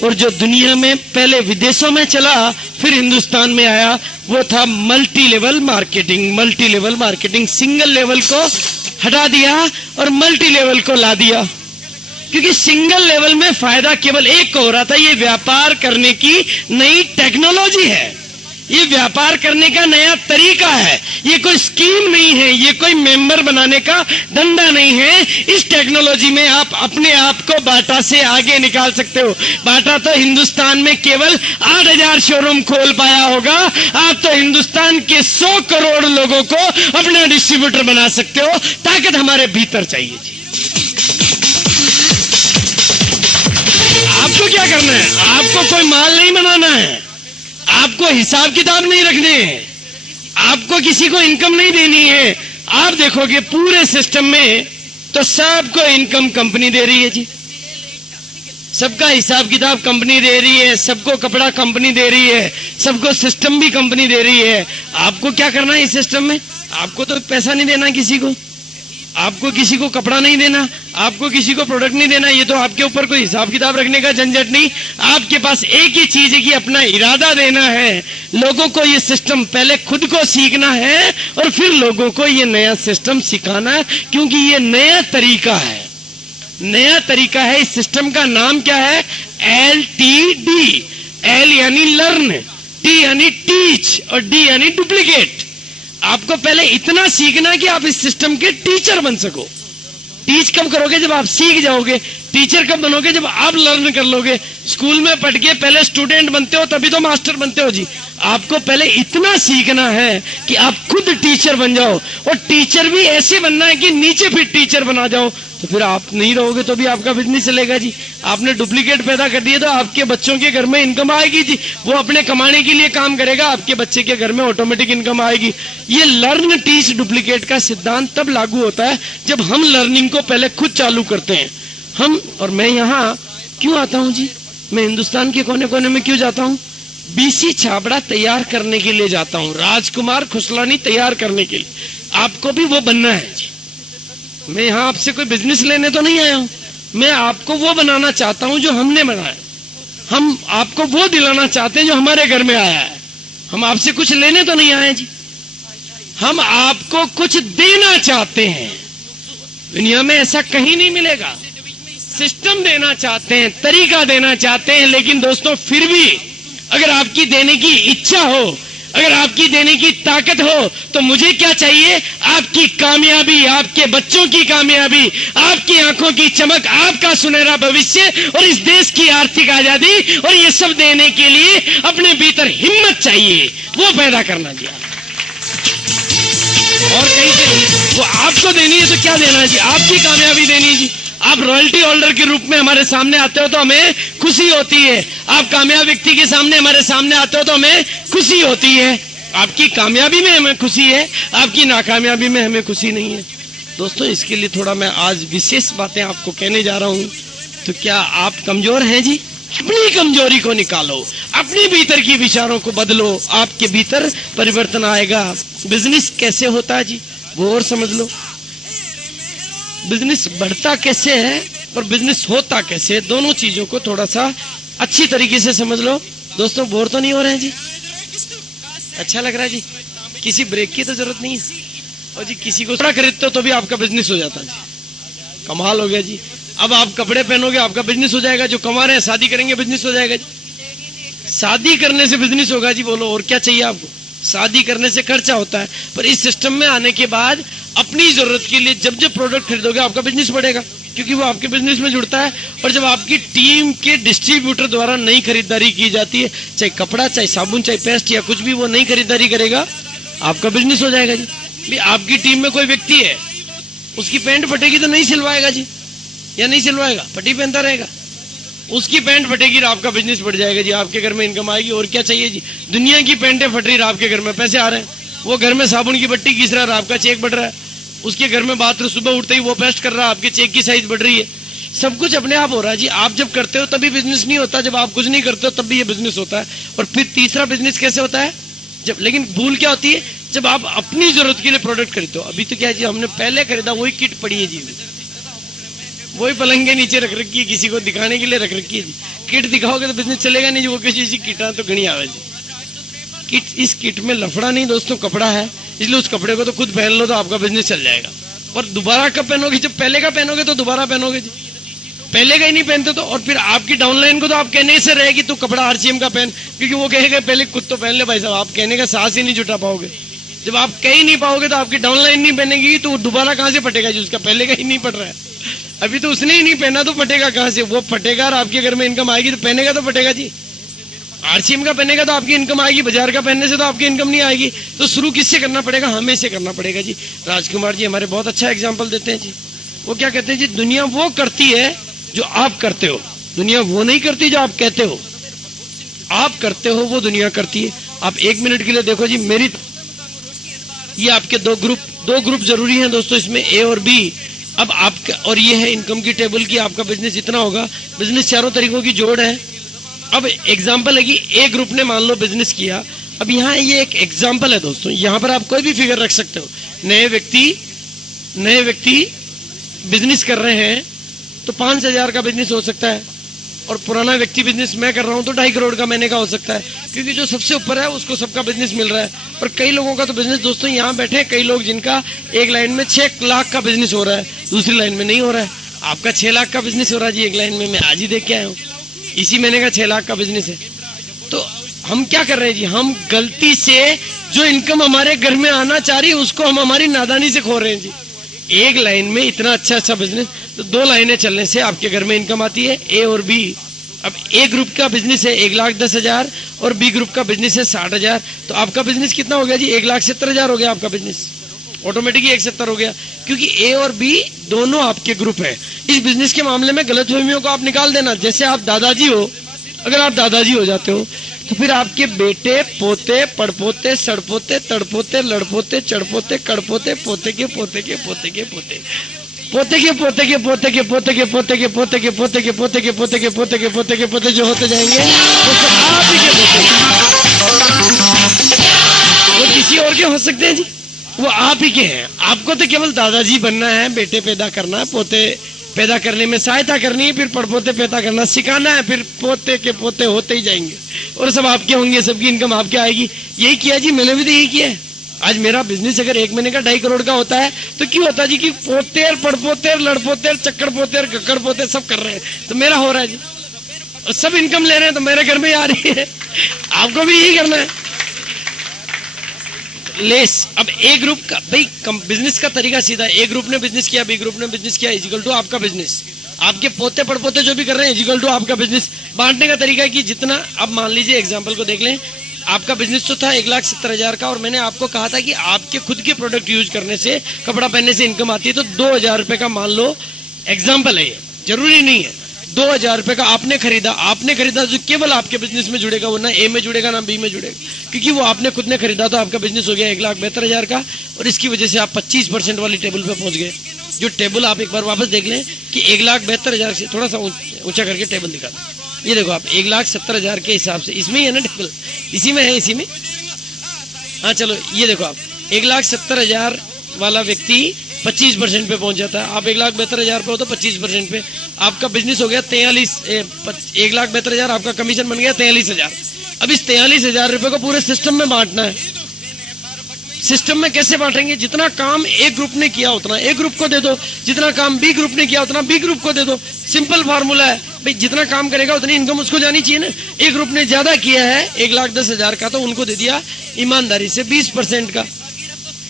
और जो दुनिया में पहले विदेशों में चला फिर हिंदुस्तान में आया, वो था multi level marketing. Multi level marketing, single level को हटा दिया और मल्टी लेवल को ला दिया। क्योंकि सिंगल लेवल में फायदा केवल एक को हो रहा था, ये व्यापार करने की नई टेक्नोलॉजी है। ये व्यापार करने का नया तरीका है, ये कोई स्कीम नहीं है, ये कोई मेंबर बनाने का धंधा नहीं है। इस टेक्नोलॉजी में आप अपने आप को बाटा से आगे निकाल सकते हो। बाटा तो हिंदुस्तान में केवल 8,000 शोरूम खोल पाया होगा, आप तो हिंदुस्तान के 100 करोड़ लोगों को अपना डिस्ट्रीब्यूटर बना सकते हो। ताकत हमारे भीतर चाहिए जी। आपको क्या करना है? आपको कोई माल नहीं बनाना है, आपको हिसाब किताब नहीं रखने हैं, आपको किसी को इनकम नहीं देनी है। आप देखोगे पूरे सिस्टम में तो सबको इनकम कंपनी दे रही है जी, सबका हिसाब किताब कंपनी दे रही है, सबको कपड़ा कंपनी दे रही है, सबको सिस्टम भी कंपनी दे रही है। आपको क्या करना है इस सिस्टम में? आपको तो पैसा नहीं देना किसी को, आपको किसी को कपड़ा नहीं देना, आपको किसी को प्रोडक्ट नहीं देना। ये तो आपके ऊपर कोई हिसाब किताब रखने का झंझट नहीं। आपके पास एक ही चीज है कि अपना इरादा देना है। लोगों को ये सिस्टम पहले खुद को सीखना है और फिर लोगों को ये नया सिस्टम सिखाना है, क्योंकि ये नया तरीका है, नया तरीका है। इस सिस्टम का नाम क्या है? LTD। L यानी लर्न, T यानी टीच और D यानी डुप्लीकेट। आपको पहले इतना सीखना कि आप इस सिस्टम के टीचर बन सको। टीच कब करोगे? जब आप सीख जाओगे। टीचर कब बनोगे? जब आप लर्न कर लोगे। स्कूल में पढ़ के पहले स्टूडेंट बनते हो, तभी तो मास्टर बनते हो जी। आपको पहले इतना सीखना है कि आप खुद टीचर बन जाओ, और टीचर भी ऐसे बनना है कि नीचे फिर टीचर बना जाओ। तो फिर आप नहीं रहोगे तो भी आपका बिजनेस चलेगा जी। आपने डुप्लीकेट पैदा कर दिए तो आपके बच्चों के घर में इनकम आएगी जी, वो अपने कमाने के लिए काम करेगा, आपके बच्चे के घर में ऑटोमेटिक इनकम आएगी। ये लर्न टीच डुप्लीकेट का सिद्धांत तब लागू होता है जब हम लर्निंग को पहले खुद चालू करते हैं। हम और मैं यहाँ क्यों आता हूँ जी? मैं हिंदुस्तान के कोने कोने में क्यों जाता हूँ? BC छाबड़ा तैयार करने के लिए जाता हूँ, राजकुमार खुसलानी तैयार करने के लिए। आपको भी वो बनना है जी। मैं यहाँ आपसे कोई बिजनेस लेने तो नहीं आया हूं, मैं आपको वो बनाना चाहता हूं जो हमने बनाया। हम आपको वो दिलाना चाहते हैं जो हमारे घर में आया है। हम आपसे कुछ लेने तो नहीं आए जी, हम आपको कुछ देना चाहते हैं। दुनिया में ऐसा कहीं नहीं मिलेगा। सिस्टम देना चाहते हैं, तरीका देना चाहते हैं, लेकिन दोस्तों फिर भी अगर आपकी देने की इच्छा हो, अगर आपकी देने की ताकत हो, तो मुझे क्या चाहिए? आपकी कामयाबी, आपके बच्चों की कामयाबी, आपकी आंखों की चमक, आपका सुनहरा भविष्य और इस देश की आर्थिक आजादी। और ये सब देने के लिए अपने भीतर हिम्मत चाहिए, वो पैदा करना चाहिए। और कहीं से वो आपको देनी है तो क्या देना है जी? आपकी कामयाबी देनी है जी। आप रॉयल्टी होल्डर के रूप में हमारे सामने आते हो तो हमें खुशी होती है। आप कामयाब व्यक्ति के सामने हमारे सामने आते हो तो हमें खुशी होती है। आपकी कामयाबी में हमें खुशी है, आपकी नाकामयाबी में हमें खुशी नहीं है। दोस्तों, इसके लिए थोड़ा मैं आज विशेष बातें आपको कहने जा रहा हूं। तो क्या आप कमजोर हैं जी? अपनी कमजोरी को निकालो, अपने भीतर की विचारों को बदलो, आपके भीतर परिवर्तन आएगा। बिजनेस कैसे होता है जी, वो और समझ लो। बिजनेस बढ़ता कैसे है और बिजनेस होता कैसे है, दोनों चीजों को थोड़ा सा अच्छी तरीके से समझ लो। दोस्तों, बोर तो नहीं हो रहे हैं जी? अच्छा लग रहा है जी? किसी ब्रेक की तो जरूरत नहीं है। और जी किसी को कपड़ा खरीदते हो तो भी आपका बिजनेस हो जाता है जी। कमाल हो गया जी। अब आप कपड़े पहनोगे, आपका बिजनेस हो जाएगा। जो कमा रहे हैं, शादी करेंगे, बिजनेस हो जाएगा जी। शादी करने से बिजनेस होगा जी। बोलो, और क्या चाहिए आपको? शादी करने से खर्चा होता है, पर इस सिस्टम में आने के बाद अपनी जरूरत के लिए जब जब प्रोडक्ट खरीदोगे, आपका बिजनेस बढ़ेगा, क्योंकि वो आपके बिजनेस में जुड़ता है। और जब आपकी टीम के डिस्ट्रीब्यूटर द्वारा नई खरीदारी की जाती है, चाहे कपड़ा, चाहे साबुन, चाहे पेस्ट या कुछ भी, वो नई खरीदारी करेगा, आपका बिजनेस हो जाएगा जी। आपकी टीम में कोई व्यक्ति है, उसकी पैंट फटेगी तो नहीं सिलवाएगा जी, या नहीं सिलवाएगा, फटी पहनता रहेगा। उसकी पैंट फटेगी, आपका बिजनेस बढ़ जाएगा जी, आपके घर में इनकम आएगी। और क्या चाहिए जी? दुनिया की पैंटें फट रही, आपके घर में पैसे आ रहे हैं। वो घर में साबुन की बट्टी घिस रहा है, आपका चेक बढ़ रहा है। उसके घर में बाथरूम सुबह उठते ही वो पेस्ट कर रहा है, आपके चेक की साइज बढ़ रही है। सब कुछ अपने आप हो रहा है जी। आप जब करते हो तभी बिजनेस नहीं होता, जब आप कुछ नहीं करते हो तब भी ये बिजनेस होता है। और फिर तीसरा बिजनेस कैसे होता है? जब, लेकिन भूल क्या होती है? जब आप अपनी जरूरत के लिए प्रोडक्ट खरीदते हो। अभी तो क्या जी, हमने पहले खरीदा वही किट पड़ी है जी, वही पलंग के नीचे रख रखी है, किसी को दिखाने के लिए रख रखी है जी। किट दिखाओगे तो बिजनेस चलेगा नहीं जी। वो किसी किट तो गणी आवे जी। किट, इस किट में लफड़ा नहीं दोस्तों, कपड़ा है, इसलिए उस कपड़े को तो खुद पहन लो तो आपका बिजनेस चल जाएगा। और दोबारा कब पहनोगे? जब पहले का पहनोगे तो दोबारा पहनोगे जी। पहले का ही नहीं पहनते तो, और फिर आपकी डाउनलाइन को तो आप कहने से रहेगी तू कपड़ा आरसीएम का पहन, क्योंकि वो कहेगा पहले खुद तो पहन ले भाई साहब, आप कहने का साहस ही नहीं जुटा पाओगे। जब आप कह ही नहीं पाओगे तो आपकी डाउनलाइन नहीं पहनेगी तो दोबारा कहां से फटेगा जी, उसका पहले का ही नहीं पड़ रहा है, अभी तो उसने ही नहीं पहना तो फटेगा कहां से, वो फटेगा और आपके घर में इनकम आएगी तो पहनेगा तो फटेगा जी। आरसीएम का पहनेगा तो आपकी इनकम आएगी, बाजार का पहनने से तो आपकी इनकम नहीं आएगी। तो शुरू किससे करना पड़ेगा, हमें से करना पड़ेगा जी। राजकुमार जी हमारे बहुत अच्छा एग्जाम्पल देते हैं जी, वो क्या कहते हैं जी, दुनिया वो करती है जो आप करते हो, दुनिया वो नहीं करती जो आप कहते हो, आप करते हो वो दुनिया करती है। आप 1 मिनट के लिए देखो जी, मेरी ये आपके दो ग्रुप जरूरी हैं दोस्तों, इसमें ए और बी। अब आपका, और ये है इनकम की टेबल की, आपका बिजनेस इतना होगा, बिजनेस चारों तरीकों की जोड़ है। अब एग्जाम्पल है कि ए ग्रुप ने मान लो बिजनेस किया, अब यहाँ ये एक एग्जाम्पल है दोस्तों, यहाँ पर आप कोई भी फिगर रख सकते हो। नए व्यक्ति बिजनेस कर रहे हैं तो 5,000 का बिजनेस हो सकता है, और पुराना व्यक्ति बिजनेस मैं कर रहा हूं तो 2.5 करोड़ का महीने का हो सकता है, क्योंकि जो सबसे ऊपर है उसको सबका बिजनेस मिल रहा है। और कई लोगों का तो बिजनेस दोस्तों यहाँ बैठे हैं, कई लोग जिनका एक लाइन में 6 लाख का बिजनेस हो रहा है, दूसरी लाइन में नहीं हो रहा है। आपका 6 लाख का बिजनेस हो रहा है जी एक लाइन में, मैं आज ही देख के आया हूँ, इसी महीने का 6 लाख का बिजनेस है। तो हम क्या कर रहे हैं जी, हम गलती से जो इनकम हमारे घर में आना चाह रही है उसको हम हमारी नादानी से खो रहे हैं जी। एक लाइन में इतना अच्छा बिजनेस, तो 2 लाइनें चलने से आपके घर में इनकम आती है, ए और बी। अब ए ग्रुप का बिजनेस है 1,10,000 और बी ग्रुप का बिजनेस है 60,000, तो आपका बिजनेस कितना हो गया जी, 1,70,000 हो गया आपका बिजनेस, ऑटोमेटिकली 170 हो गया, क्योंकि ए और बी दोनों आपके ग्रुप है। इस बिजनेस के मामले में गलतफहमियों को आप निकाल देना। जैसे आप दादाजी हो, अगर आप दादाजी हो जाते हो तो फिर आपके बेटे, पोते, पड़पोते, सड़पोते, तड़पोते, लड़पोते, चढ़पोते, कड़पोते, पोते के पोते के पोते के पोते, पोते के पोते के पोते के पोते के पोते के पोते के पोते के पोते के पोते के पोते के पोते के पोते जो होते जाएंगे वो सब आप ही के पोते, वो किसी और के हो सकते हैं जी, वो आप ही के हैं। आपको तो केवल दादाजी बनना है, बेटे पैदा करना है, पोते पैदा करने में सहायता करनी है, फिर पड़पोते पैदा करना सिखाना है, फिर पोते के पोते होते ही जाएंगे और सब आपके होंगे, सबकी इनकम आपके आएगी। यही किया जी, मैंने भी तो यही किया है। आज मेरा बिजनेस अगर एक महीने का 2.5 करोड़ का होता है तो क्यों होता है जी, कि पोतेर, पड़पोतेर, लड़पोतेर, चक्कर पोतेर, गक्कड़ पोतेर सब कर रहे हैं तो मेरा हो रहा है जी, और सब इनकम ले रहे हैं तो मेरे घर में आ रही है, आपको भी यही करना है। लेस अब ए ग्रुप का भाई बिजनेस का तरीका सीधा, ए ग्रुप ने बिजनेस किया, बी ग्रुप ने बिजनेस किया, इजिकल टू आपका बिजनेस, आपके पोते पड़पोते जो भी कर रहे हैं इजिकल टू आपका बिजनेस। बांटने का तरीका है कि जितना, अब मान लीजिए एग्जांपल को देख लें, आपका बिजनेस तो था 1,70,000 का, और मैंने आपको कहा था कि आपके खुद के प्रोडक्ट यूज करने से, कपड़ा पहनने से इनकम आती है, तो 2,000 रुपए का मान लो एग्जाम्पल है, ये जरूरी नहीं है। 2,000 रुपए का आपने खरीदा जो केवल आपके बिजनेस में जुड़ेगा, वो ना ए में जुड़ेगा ना बी में जुड़ेगा, क्योंकि वो आपने खुद ने खरीदा, तो आपका बिजनेस हो गया 1,72,000 का, और इसकी वजह से आप 25% वाली टेबल पे पहुंच गए। जो टेबल आप एक बार वापस देख लें कि 1,72,000 से थोड़ा सा ऊंचा करके टेबल दिखा दो, ये देखो आप 1,70,000 के हिसाब से, इसमें ही है ना टेबल, इसी में है, इसी में, हाँ चलो ये देखो आप 1,70,000 वाला व्यक्ति 25% पे पहुंच जाता है। आप 1,72,000 पे हो तो 25% पे आपका बिजनेस हो गया 1,72,000, आपका कमीशन बन गया 43,000। अब इस 43,000 रुपए को पूरे सिस्टम में बांटना है। सिस्टम में कैसे बांटेंगे, जितना काम ए ग्रुप ने किया उतना ए ग्रुप को दे दो, जितना काम बी ग्रुप ने किया उतना बी ग्रुप को दे दो। सिंपल फार्मूला है भाई, जितना काम करेगा उतनी इनकम उसको जानी चाहिए ना। ए ग्रुप ने ज्यादा किया है 1,10,000 का, तो उनको दे दिया ईमानदारी से 20% का,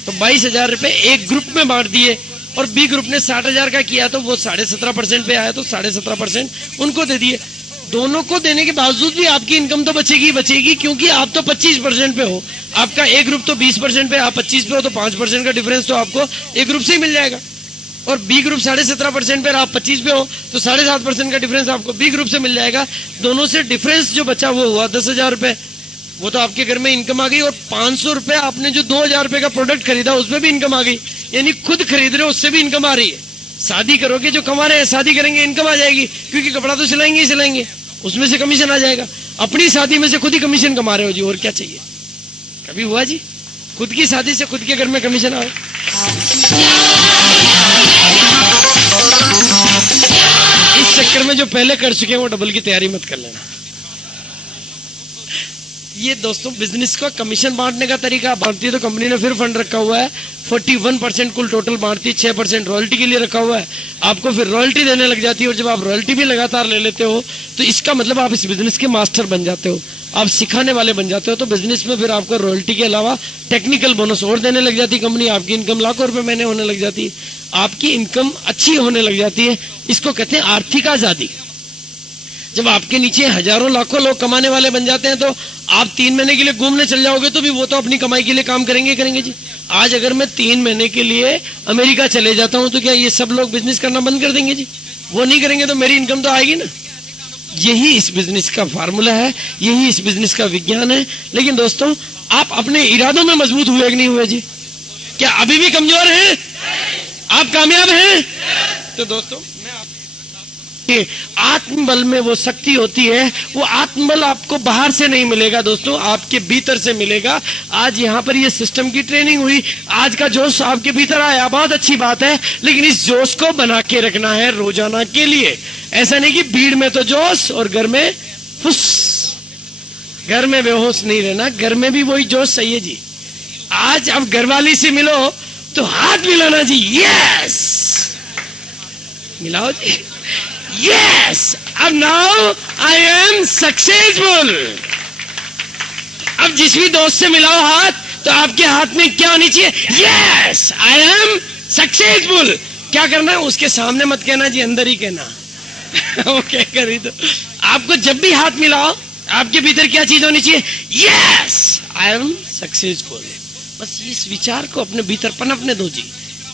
तो 22,000 रुपए एक ग्रुप में बांट दिए। और बी ग्रुप ने 60,000 का किया तो वो 17.5% पे आया, तो 17.5% उनको दे दिए। दोनों को देने के बावजूद भी आपकी इनकम तो बचेगी, क्योंकि आप तो 25% पे हो, आपका ए ग्रुप तो 20% पे, आप 25 पे हो, तो 5% का डिफरेंस तो आपको ए ग्रुप से ही मिल जाएगा। और बी ग्रुप 17.5% पे, आप 25 पे हो, तो 7.5% का डिफरेंस आपको बी ग्रुप से मिल जाएगा। दोनों से डिफरेंस जो बचा वो हुआ 10,000 रुपए, वो तो आपके घर में इनकम आ गई। और 500 रुपए आपने जो 2,000 रुपए का प्रोडक्ट खरीदा उसमें भी इनकम आ गई, यानी खुद खरीद रहे हो उससे भी इनकम आ रही है। शादी करोगे, जो कमा रहे हैं शादी करेंगे, इनकम आ जाएगी, क्योंकि कपड़ा तो सिलाएंगे ही सिलाएंगे, उसमें से कमीशन आ जाएगा। अपनी शादी में से खुद ही कमीशन कमा रहे हो जी, और क्या चाहिए। कभी हुआ जी खुद की शादी से खुद के घर में कमीशन आए? इस चक्कर में जो पहले कर चुके हैं वो डबल की तैयारी मत कर लेना। ये दोस्तों बिजनेस का कमीशन बांटने का तरीका बांटती है तो कंपनी ने फिर फंड रखा हुआ है 41% कुल टोटल बांटती है, 6% रॉयल्टी के लिए रखा हुआ है, आपको फिर रॉयल्टी देने लग जाती है। और जब आप रॉयल्टी भी लगातार ले लेते हो तो इसका मतलब आप इस बिजनेस के मास्टर बन जाते हो, आप सिखाने वाले बन जाते हो। तो बिजनेस में फिर आपको रॉयल्टी के अलावा टेक्निकल बोनस और देने लग जाती है कंपनी, आपकी इनकम लाखों रुपए महीने होने लग जाती है, आपकी इनकम अच्छी होने लग जाती है। इसको कहते हैं आर्थिक आजादी। जब आपके नीचे हजारों लाखों लोग कमाने वाले बन जाते हैं तो आप 3 महीने के लिए घूमने चल जाओगे तो भी वो तो अपनी कमाई के लिए काम करेंगे जी। आज अगर मैं 3 महीने के लिए अमेरिका चले जाता हूं तो क्या ये सब लोग बिजनेस करना बंद कर देंगे जी? वो नहीं करेंगे तो मेरी इनकम तो आएगी ना। यही इस बिजनेस का फार्मूला है, यही इस बिजनेस का विज्ञान है। लेकिन दोस्तों आप अपने इरादों में मजबूत हुए कि नहीं हुए जी? क्या अभी भी कमजोर हैं? आप कामयाब हैं? तो दोस्तों आत्मबल में वो शक्ति होती है, वो आत्मबल आपको बाहर से नहीं मिलेगा दोस्तों, आपके भीतर से मिलेगा। आज यहाँ पर ये सिस्टम की ट्रेनिंग हुई, आज का जोश आपके भीतर आया, बहुत अच्छी बात है। लेकिन इस जोश को बना के रखना है रोजाना के लिए। ऐसा नहीं कि भीड़ में तो जोश और घर में फुस, घर में बेहोश नहीं रहना, घर में भी वही जोश सही है जी। आज अब घरवाली से मिलो तो हाथ मिलाना जी, यस मिलाओ जी, Yes, अब now I am successful। अब जिस भी दोस्त से मिलाओ हाथ तो आपके हाथ में क्या होनी चाहिए? Yes, I am successful। क्या करना है? उसके सामने मत कहना जी, अंदर ही कहना। ओके करी तो आपको जब भी हाथ मिलाओ आपके भीतर क्या चीज होनी चाहिए? Yes, I am successful। बस इस विचार को अपने भीतर पनपने दो जी,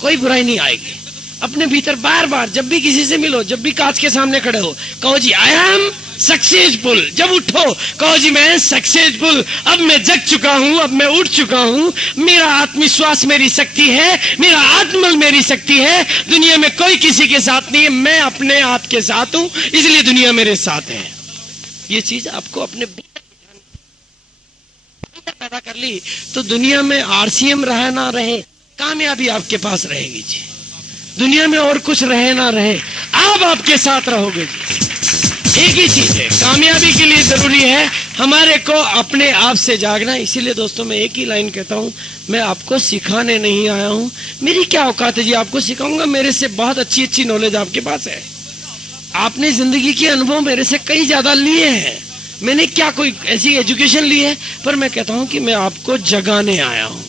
कोई बुराई नहीं आएगी। अपने भीतर बार बार जब भी किसी से मिलो, जब भी कांच के सामने खड़े हो, कहो जी आई एम सक्सेसफुल। जब उठो कहो जी मैं सक्सेसफुल, अब मैं जग चुका हूं, अब मैं उठ चुका हूं, मेरा आत्मविश्वास मेरी शक्ति है, मेरा आत्मबल मेरी शक्ति है। दुनिया में कोई किसी के साथ नहीं है, मैं अपने आप के साथ हूं, इसलिए दुनिया मेरे साथ है। ये चीज आपको अपने पैदा कर ली तो दुनिया में आरसीएम रहे ना रहे, कामयाबी आपके पास रहेगी जी। दुनिया में और कुछ रहे ना रहे, आप आपके साथ रहोगे जी। एक ही चीज है, कामयाबी के लिए जरूरी है हमारे को अपने आप से जागना। इसीलिए दोस्तों मैं एक ही लाइन कहता हूं, मैं आपको सिखाने नहीं आया हूं, मेरी क्या औकात है जी आपको सिखाऊंगा। मेरे से बहुत अच्छी अच्छी नॉलेज आपके पास है, आपने जिंदगी के अनुभव मेरे से कई ज्यादा लिए हैं, मैंने क्या कोई ऐसी एजुकेशन ली है, पर मैं कहता हूं कि मैं आपको जगाने आया हूं।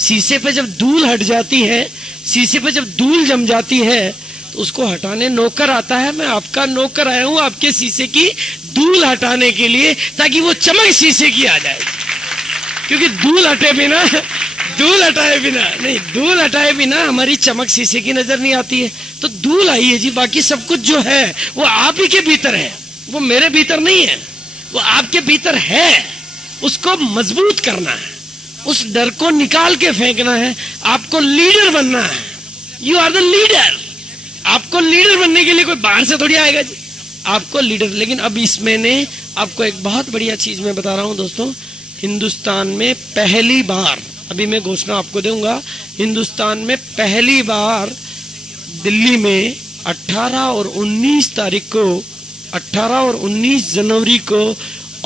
शीशे पे जब धूल हट जाती है, शीशे पे जब धूल जम जाती है तो उसको हटाने नौकर आता है। मैं आपका नौकर आया हूं आपके शीशे की धूल हटाने के लिए, ताकि वो चमक शीशे की आ जाए। क्योंकि धूल हटाए बिना हमारी चमक शीशे की नजर नहीं आती है। तो धूल आई है जी, बाकी सब कुछ जो है वो आप ही के भीतर है, वो मेरे भीतर नहीं है, वो आपके भीतर है। उसको मजबूत करना है, उस डर को निकाल के फेंकना है, आपको लीडर बनना है। You are the leader. आपको लीडर बनने के लिए कोई बाहर से थोड़ी आएगा जी, आपको लीडर। लेकिन अब इसमें ने आपको एक बहुत बढ़िया चीज मैं बता रहा हूं दोस्तों, हिंदुस्तान में पहली बार, अभी मैं घोषणा आपको दूंगा, हिंदुस्तान में पहली बार दिल्ली में 18 और 19 तारीख को, 18 और 19 जनवरी को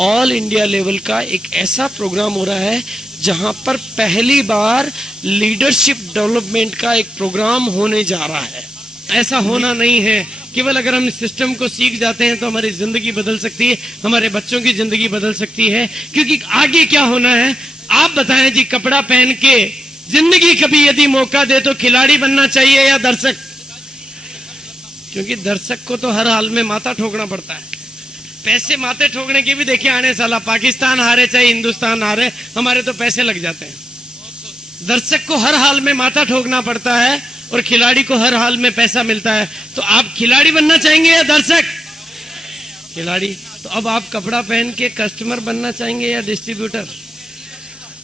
ऑल इंडिया लेवल का एक ऐसा प्रोग्राम हो रहा है जहां पर पहली बार लीडरशिप डेवलपमेंट का एक प्रोग्राम होने जा रहा है। ऐसा होना नहीं है केवल अगर हम इस सिस्टम को सीख जाते हैं तो हमारी जिंदगी बदल सकती है, हमारे बच्चों की जिंदगी बदल सकती है। क्योंकि आगे क्या होना है आप बताएं जी। कपड़ा पहन के जिंदगी कभी यदि मौका दे तो खिलाड़ी बनना चाहिए या दर्शक? क्योंकि दर्शक को तो हर हाल में माथा ठोकना पड़ता है। पैसे माथे ठोकने के भी देखिए आने साला, पाकिस्तान हारे चाहे हिंदुस्तान हारे, हमारे तो पैसे लग जाते हैं। दर्शक को हर हाल में माथा ठोकना पड़ता है और खिलाड़ी को हर हाल में पैसा मिलता है। तो आप खिलाड़ी बनना चाहेंगे या दर्शक? खिलाड़ी। तो अब आप कपड़ा पहन के कस्टमर बनना चाहेंगे या डिस्ट्रीब्यूटर?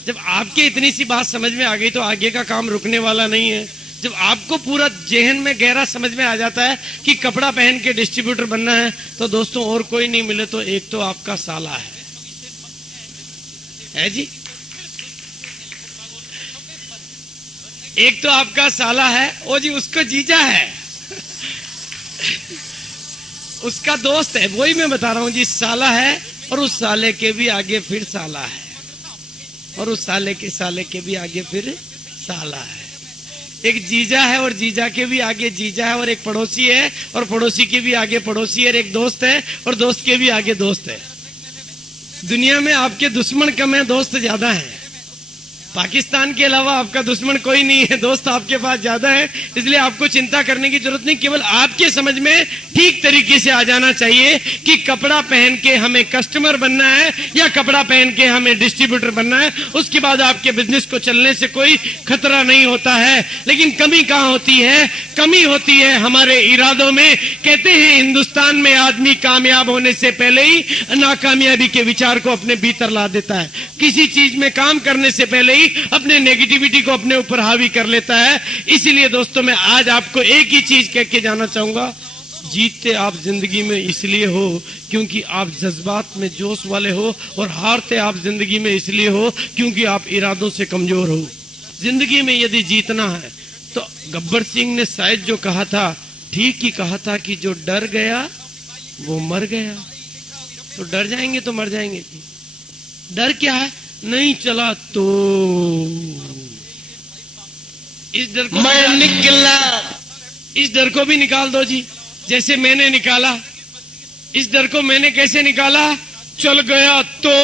जब आपके इतनी सी बात समझ में आ गई तो आगे का काम रुकने वाला नहीं है। जब आपको पूरा जेहन में गहरा समझ में आ जाता है कि कपड़ा पहन के डिस्ट्रीब्यूटर बनना है, तो दोस्तों और कोई नहीं मिले तो एक तो आपका साला है जी, एक तो आपका साला है, ओ जी उसको जीजा है, उसका दोस्त है, वही मैं बता रहा हूं जी, साला है और उस साले के भी आगे फिर साला है, और उस साले के भी आगे फिर साला है। एक जीजा है और जीजा के भी आगे जीजा है, और एक पड़ोसी है और पड़ोसी के भी आगे पड़ोसी है, और एक दोस्त है और दोस्त के भी आगे दोस्त है। दुनिया में आपके दुश्मन कम है, दोस्त ज्यादा है। पाकिस्तान के अलावा आपका दुश्मन कोई नहीं है, दोस्त आपके पास ज्यादा है। इसलिए आपको चिंता करने की जरूरत नहीं, केवल आपके समझ में ठीक तरीके से आ जाना चाहिए कि कपड़ा पहन के हमें कस्टमर बनना है या कपड़ा पहन के हमें डिस्ट्रीब्यूटर बनना है। उसके बाद आपके बिजनेस को चलने से कोई खतरा नहीं होता है। लेकिन कमी कहां होती है? कमी होती है हमारे इरादों में। कहते हैं हिंदुस्तान में आदमी कामयाब होने से पहले ही नाकामयाबी के विचार को अपने भीतर ला देता है। किसी चीज में काम करने से पहले अपने नेगेटिविटी को अपने ऊपर हावी कर लेता है। इसीलिए दोस्तों मैं आज आपको एक ही चीज कह के जाना चाहूंगा, जीतते आप जिंदगी में इसलिए हो क्योंकि आप जज्बात में जोश वाले हो, और हारते आप जिंदगी में इसलिए हो क्योंकि आप इरादों से कमजोर हो। जिंदगी में यदि जीतना है तो गब्बर सिंह ने शायद जो कहा था ठीक ही कहा था कि जो डर गया वो मर गया। तो डर जाएंगे तो मर जाएंगे। डर क्या है? नहीं चला तो इस डर को मैं निकला, इस डर को भी निकाल दो जी, जैसे मैंने निकाला। इस डर को मैंने कैसे निकाला? चल गया तो।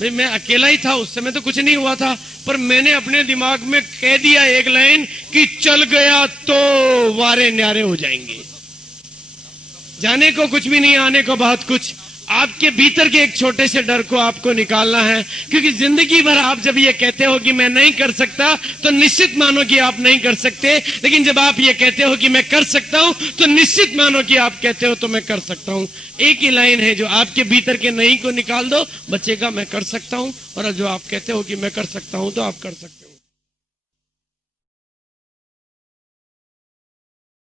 भाई मैं अकेला ही था उस समय, तो कुछ नहीं हुआ था, पर मैंने अपने दिमाग में कह दिया एक लाइन कि चल गया तो वारे न्यारे हो जाएंगे। जाने को कुछ भी नहीं, आने को बहुत कुछ। आपके भीतर के एक छोटे से डर को आपको निकालना है, क्योंकि जिंदगी भर आप जब ये कहते हो कि मैं नहीं कर सकता तो निश्चित मानो कि आप नहीं कर सकते। लेकिन जब आप ये कहते हो कि मैं कर सकता हूं तो निश्चित मानो कि आप कहते हो तो मैं कर सकता हूं। एक ही लाइन है, जो आपके भीतर के नहीं को निकाल दो, बचेगा मैं कर सकता हूं। और जो आप कहते हो कि मैं कर सकता हूं तो आप कर सकते हो।